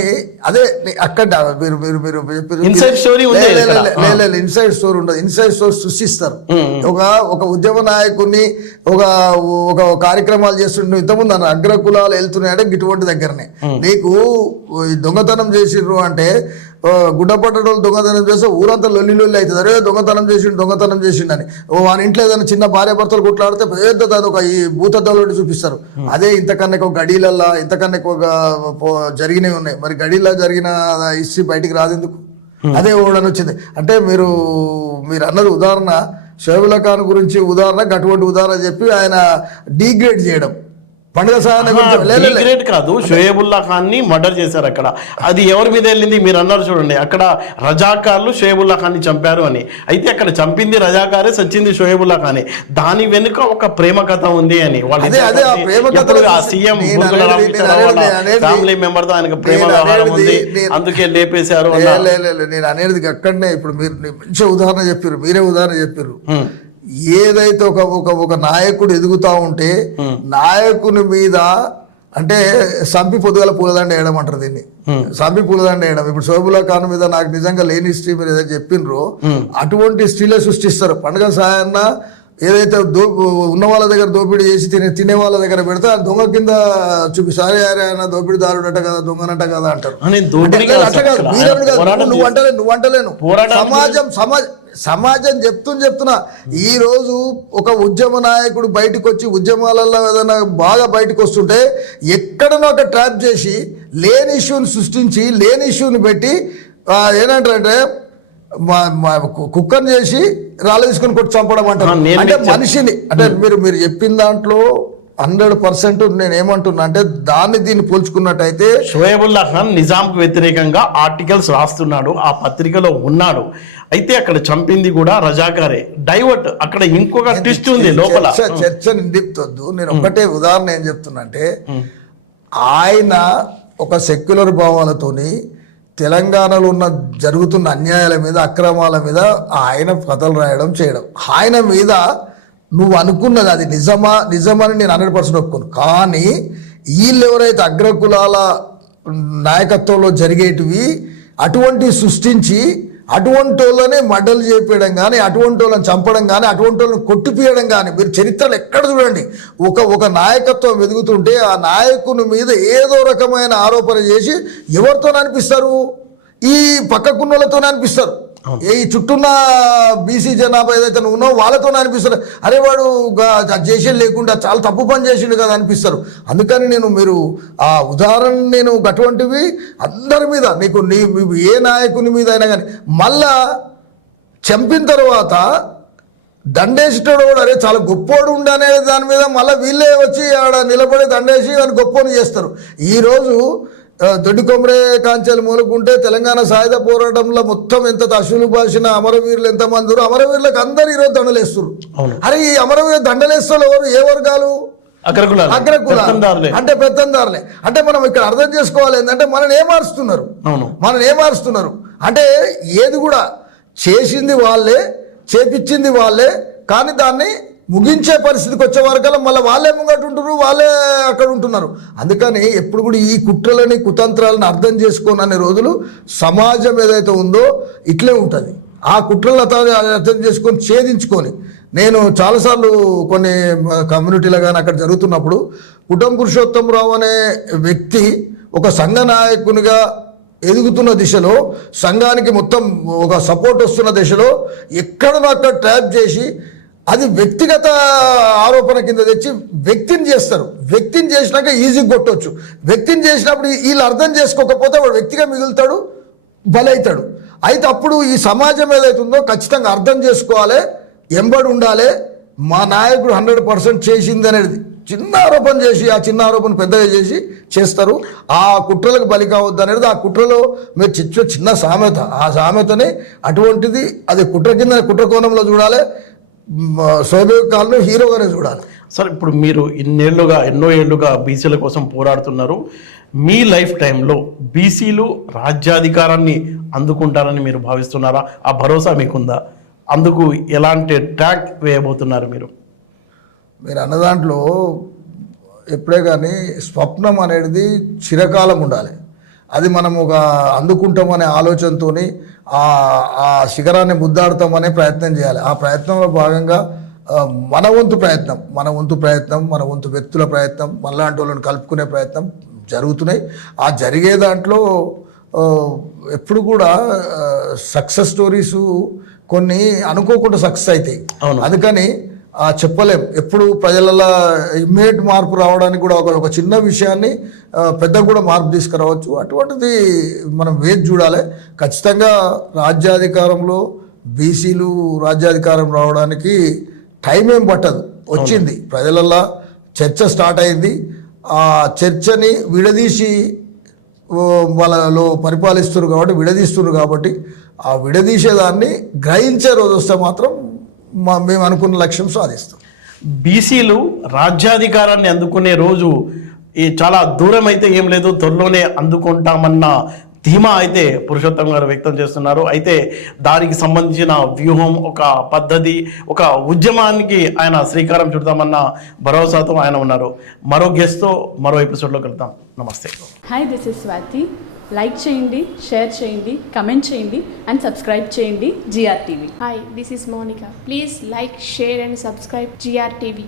అదే అక్కడ ఇన్సైడ్ స్టోరీ ఇన్సైడ్ స్టోరీ ఉండదు. ఇన్సైడ్ స్టోరీ సృష్టిస్తారు. ఒక ఉద్యమ నాయకుడిని ఒక కార్యక్రమాలు చేస్తుంటే ఇంతకుముందు అన్న అగ్రకులాలు వెళ్తున్నాయంటే ఇటువంటి దగ్గరనే నీకు దొంగతనం చేసిండ్రు అంటే గుడ్డపట్టడం దొంగతనం చేస్తే ఊరంతా లొల్లి అవుతుంది. అరే దొంగతనం చేసిండని వాని ఇంట్లో ఏదైనా చిన్న భార్య భర్తలు కొట్లాడితే పెద్ద ఒక ఈ భూతద్దాలు చూపిస్తారు. అదే ఇంతకన్నా ఎక్కువ గడీలల్లా ఇంతకన్నా ఎక్కువ జరిగినవి ఉన్నాయి. మరి గడీల్లో జరిగిన హిస్టరీ బయటికి రాదెందుకు? అదే ఓడని వచ్చింది. అంటే మీరు అన్నది ఉదాహరణ, షోయబుల్లా ఖాన్ గురించి ఉదాహరణ, అటువంటి ఉదాహరణ చెప్పి ఆయన డీగ్రేడ్ చేయడం. పండుగ గ్రేట్ కాదు, షోయబుల్లా ఖాన్ ని మర్డర్ చేశారు అక్కడ. అది ఎవరి మీద వెళ్ళింది మీరు అన్నారు చూడండి, అక్కడ రజాకార్లు షోయబుల్లా ఖాన్ ని చంపారు అని. అయితే అక్కడ చంపింది రజాకారే, సచ్చింది షోయబుల్లా ఖానే. దాని వెనుక ఒక ప్రేమ కథ ఉంది అని సీఎం ఫ్యామిలీ మెంబర్ తో ఆయనకు ప్రేమ వ్యవహారం ఉంది, అందుకే లేపేశారు. నేను అనేది అక్కడనే ఇప్పుడు మీరు మంచి ఉదాహరణ చెప్పారు, మీరే ఉదాహరణ చెప్పారు. ఏదైతే ఒక నాయకుడు ఎదుగుతా ఉంటే నాయకుని మీద అంటే సంపి పొద్దుగల పూలదండ వేయడం అంటారు దీన్ని, సంపి పూలదండ వేయడం. ఇప్పుడు షోయబుల్లా ఖాన్ మీద నాకు నిజంగా లేని హిస్టరీ మీరు ఏదైతే చెప్పినరో అటువంటి హిస్టరీలే సృష్టిస్తారు. పండుగ సాయన్న ఏదైతే ఉన్న వాళ్ళ దగ్గర దోపిడీ చేసి తినే వాళ్ళ దగ్గర పెడితే ఆ దొంగ కింద చూపి సారీ ఆయన దోపిడీదారుడట కదా దొంగనట కదా అంటారు. అట్లా కాదు, మీరని కాదు, నువ్వు అంటలేను సమాజం చెప్తున్నా. ఈ రోజు ఒక ఉద్యమ నాయకుడు బయటకు వచ్చి ఉద్యమాలలో ఏదైనా బాగా బయటకు వస్తుంటే ఎక్కడనో ఒక ట్రాప్ చేసి లేని ఇష్యూని సృష్టించి లేని ఇష్యూని పెట్టి ఏంటంటే కుక్కర్ చేసి రాళ్ళు తీసుకొని కొట్టి చంపడం అంటారు. అంటే మనిషిని అంటే మీరు చెప్పిన దాంట్లో 100% నేను ఏమంటున్నా అంటే దీన్ని పోల్చుకున్నట్టయితే షోయబుల్లా ఖాన్ నిజాంకు వ్యతిరేకంగా ఆర్టికల్స్ రాస్తున్నాడు, ఆ పత్రికలో ఉన్నాడు. అయితే అక్కడ చంపింది కూడా రజాకారే. డైవర్ట్ అక్కడ ఇంకొక ట్విస్ట్ ఉంది లోపల. చర్చ నిందిపుతొద్దు. నేను ఒకటే ఉదాహరణ ఏం చెప్తున్నా అంటే ఆయన ఒక సెక్యులర్ భావాలతోని తెలంగాణలో జరుగుతున్న అన్యాయాల మీద అక్రమాల మీద ఆయన కథలు రాయడం చేయడం, ఆయన మీద నువ్వు అనుకున్నది అది నిజమని నేను 100% ఒప్పుకోను. కానీ వీళ్ళు ఎవరైతే అగ్రకులాల నాయకత్వంలో జరిగేటివి అటువంటివి సృష్టించి అటువంటి వాళ్ళని మడ్డలు చేపేయడం కానీ అటువంటి వాళ్ళని చంపడం కానీ అటువంటి వాళ్ళని కొట్టిపీయడం కానీ మీరు చరిత్రలు ఎక్కడ చూడండి. ఒక నాయకత్వం ఎదుగుతుంటే ఆ నాయకుని మీద ఏదో రకమైన ఆరోపణ చేసి ఎవరితో అనిపిస్తారు, ఈ పక్కకున్న వాళ్ళతో అనిపిస్తారు. ఈ చుట్టూన్న బీసీ జనాభా ఏదైతే నువ్వు ఉన్నావు వాళ్ళతో అనిపిస్తారు, అరే వాడు చేసేది లేకుండా చాలా తప్పు పని చేసిండు కదా అనిపిస్తారు. అందుకని మీరు ఆ ఉదాహరణ నేను అటువంటివి అందరి మీద నీకు ఏ నాయకుని మీద అయినా కానీ మళ్ళా చంపిన తర్వాత దండేసేటోడు కూడా అరే చాలా గొప్పోడు ఉండనే దాని మీద మళ్ళీ వీళ్ళే వచ్చి ఆడ నిలబడి దండేసి అని గొప్పని చేస్తారు. ఈరోజు దొడ్డి కొమరే కాంచెలు మూలుకుంటే తెలంగాణ సాయుధ పోరాటంలో మొత్తం ఎంత అశులు బాసిన అమరవీరులు ఎంతమంది అమరవీరులకు అందరు ఈరోజు దండలేస్తున్నారు. అరే ఈ అమరవీరు దండలేస్తారు ఎవరు, ఏ వర్గాలు? అగ్రకులాలు అంటే పెత్తందారులే. అంటే మనం ఇక్కడ అర్థం చేసుకోవాలి ఏంటంటే మనల్ని ఏమారుస్తున్నారు అంటే ఏది కూడా చేసింది వాళ్ళే, చేపించింది వాళ్ళే, కానీ దాన్ని ముగించే పరిస్థితికి వచ్చే వరకల్లా మళ్ళీ వాళ్ళే ముంగట ఉంటున్నారు, వాళ్ళే అక్కడ ఉంటున్నారు. అందుకని ఎప్పుడు కూడా ఈ కుట్రలని కుతంత్రాలను అర్థం చేసుకోననే రోజులు సమాజం ఏదైతే ఉందో ఇట్లే ఉంటుంది. ఆ కుట్రలను అర్థం చేసుకొని ఛేదించుకొని నేను చాలాసార్లు కొన్ని కమ్యూనిటీలో కానీ అక్కడ జరుగుతున్నప్పుడు కుటుంబ పురుషోత్తమరావు అనే వ్యక్తి ఒక సంఘ నాయకునిగా ఎదుగుతున్న దిశలో సంఘానికి మొత్తం ఒక సపోర్ట్ వస్తున్న దిశలో ఎక్కడనో అక్కడ ట్రాప్ చేసి అది వ్యక్తిగత ఆరోపణ కింద తెచ్చి వ్యక్తిని చేస్తారు. వ్యక్తిని చేసినాక ఈజీగా కొట్టవచ్చు. వ్యక్తిని చేసినప్పుడు వీళ్ళు అర్థం చేసుకోకపోతే వాడు వ్యక్తిగా మిగులుతాడు, బలవుతాడు. అయితే అప్పుడు ఈ సమాజం ఏదైతుందో ఖచ్చితంగా అర్థం చేసుకోవాలి, ఎంబడి ఉండాలి. మా నాయకుడు 100% చేసింది అనేది చిన్న ఆరోపణ చేసి ఆ చిన్న ఆరోపణ పెద్దగా చేసి చేస్తారు. ఆ కుట్రలకు బలి కావద్దు అనేది ఆ కుట్రలో మీరు చిన్న సామెత, ఆ సామెతని అటువంటిది అది కుట్ర కింద కుట్ర కోణంలో చూడాలి. సోబేవ్ కాలను హీరోగానే చూడాలి. సార్ ఇప్పుడు మీరు ఎన్నో ఏళ్ళుగా బీసీల కోసం పోరాడుతున్నారు. మీ లైఫ్ టైంలో బీసీలు రాజ్యాధికారాన్ని అందుకుంటారని మీరు భావిస్తున్నారా? ఆ భరోసా మీకుందా? అందుకు ఎలాంటి ట్రాక్ వేయబోతున్నారు మీరు? మీరు అన్న దాంట్లో ఎప్పుడే కానీ స్వప్నం అనేది చిరకాలం ఉండాలి. అది మనం ఒక అందుకుంటామనే ఆలోచనతో ఆ శిఖరాన్ని ముద్దాడుతామనే ప్రయత్నం చేయాలి. ఆ ప్రయత్నంలో భాగంగా మన వంతు ప్రయత్నం మన వంతు వ్యక్తుల ప్రయత్నం మనలాంటి వాళ్ళని కలుపుకునే ప్రయత్నం జరుగుతున్నాయి. ఆ జరిగే దాంట్లో ఎప్పుడు కూడా సక్సెస్ స్టోరీస్ కొన్ని అనుకోకుండా సక్సెస్ అవుతాయి. అందుకని చెప్పలేం. ఎప్పుడు ప్రజలలో ఇమ్మీడియట్ మార్పు రావడానికి కూడా ఒక చిన్న విషయాన్ని పెద్ద కూడా మార్పు తీసుకురావచ్చు. అటువంటిది మనం వేచి చూడాలి. ఖచ్చితంగా రాజ్యాధికారంలో బీసీలు రాజ్యాధికారం రావడానికి టైం ఏం పట్టదు, వచ్చింది. ప్రజలల్లో చర్చ స్టార్ట్ అయింది. ఆ చర్చని విడదీసి వాళ్ళలో పరిపాలిస్తున్నారు కాబట్టి ఆ విడదీసేదాన్ని గ్రహించే రోజు వస్తే మాత్రం మేము అనుకున్న లక్ష్యం సాధిస్తాం. బీసీలు రాజ్యాధికారాన్ని అందుకునే రోజు చాలా దూరం అయితే ఏం లేదు, త్వరలోనే అందుకుంటామన్న ధీమా అయితే పురుషోత్తం గారు వ్యక్తం చేస్తున్నారు. అయితే దానికి సంబంధించిన వ్యూహం, ఒక పద్ధతి, ఒక ఉద్యమానికి ఆయన శ్రీకారం చుడతామన్న భరోసాతో ఆయన ఉన్నారు. మరో గెస్ట్తో మరో ఎపిసోడ్లో కలుద్దాం. నమస్తే. Hi, this is Swathi. Like చేయండి, షేర్ చేయండి, కమెంట్ చేయండి అండ్ సబ్స్క్రైబ్ చేయండి GRTV. Hi, this is Monica. Please like, share and subscribe GRTV.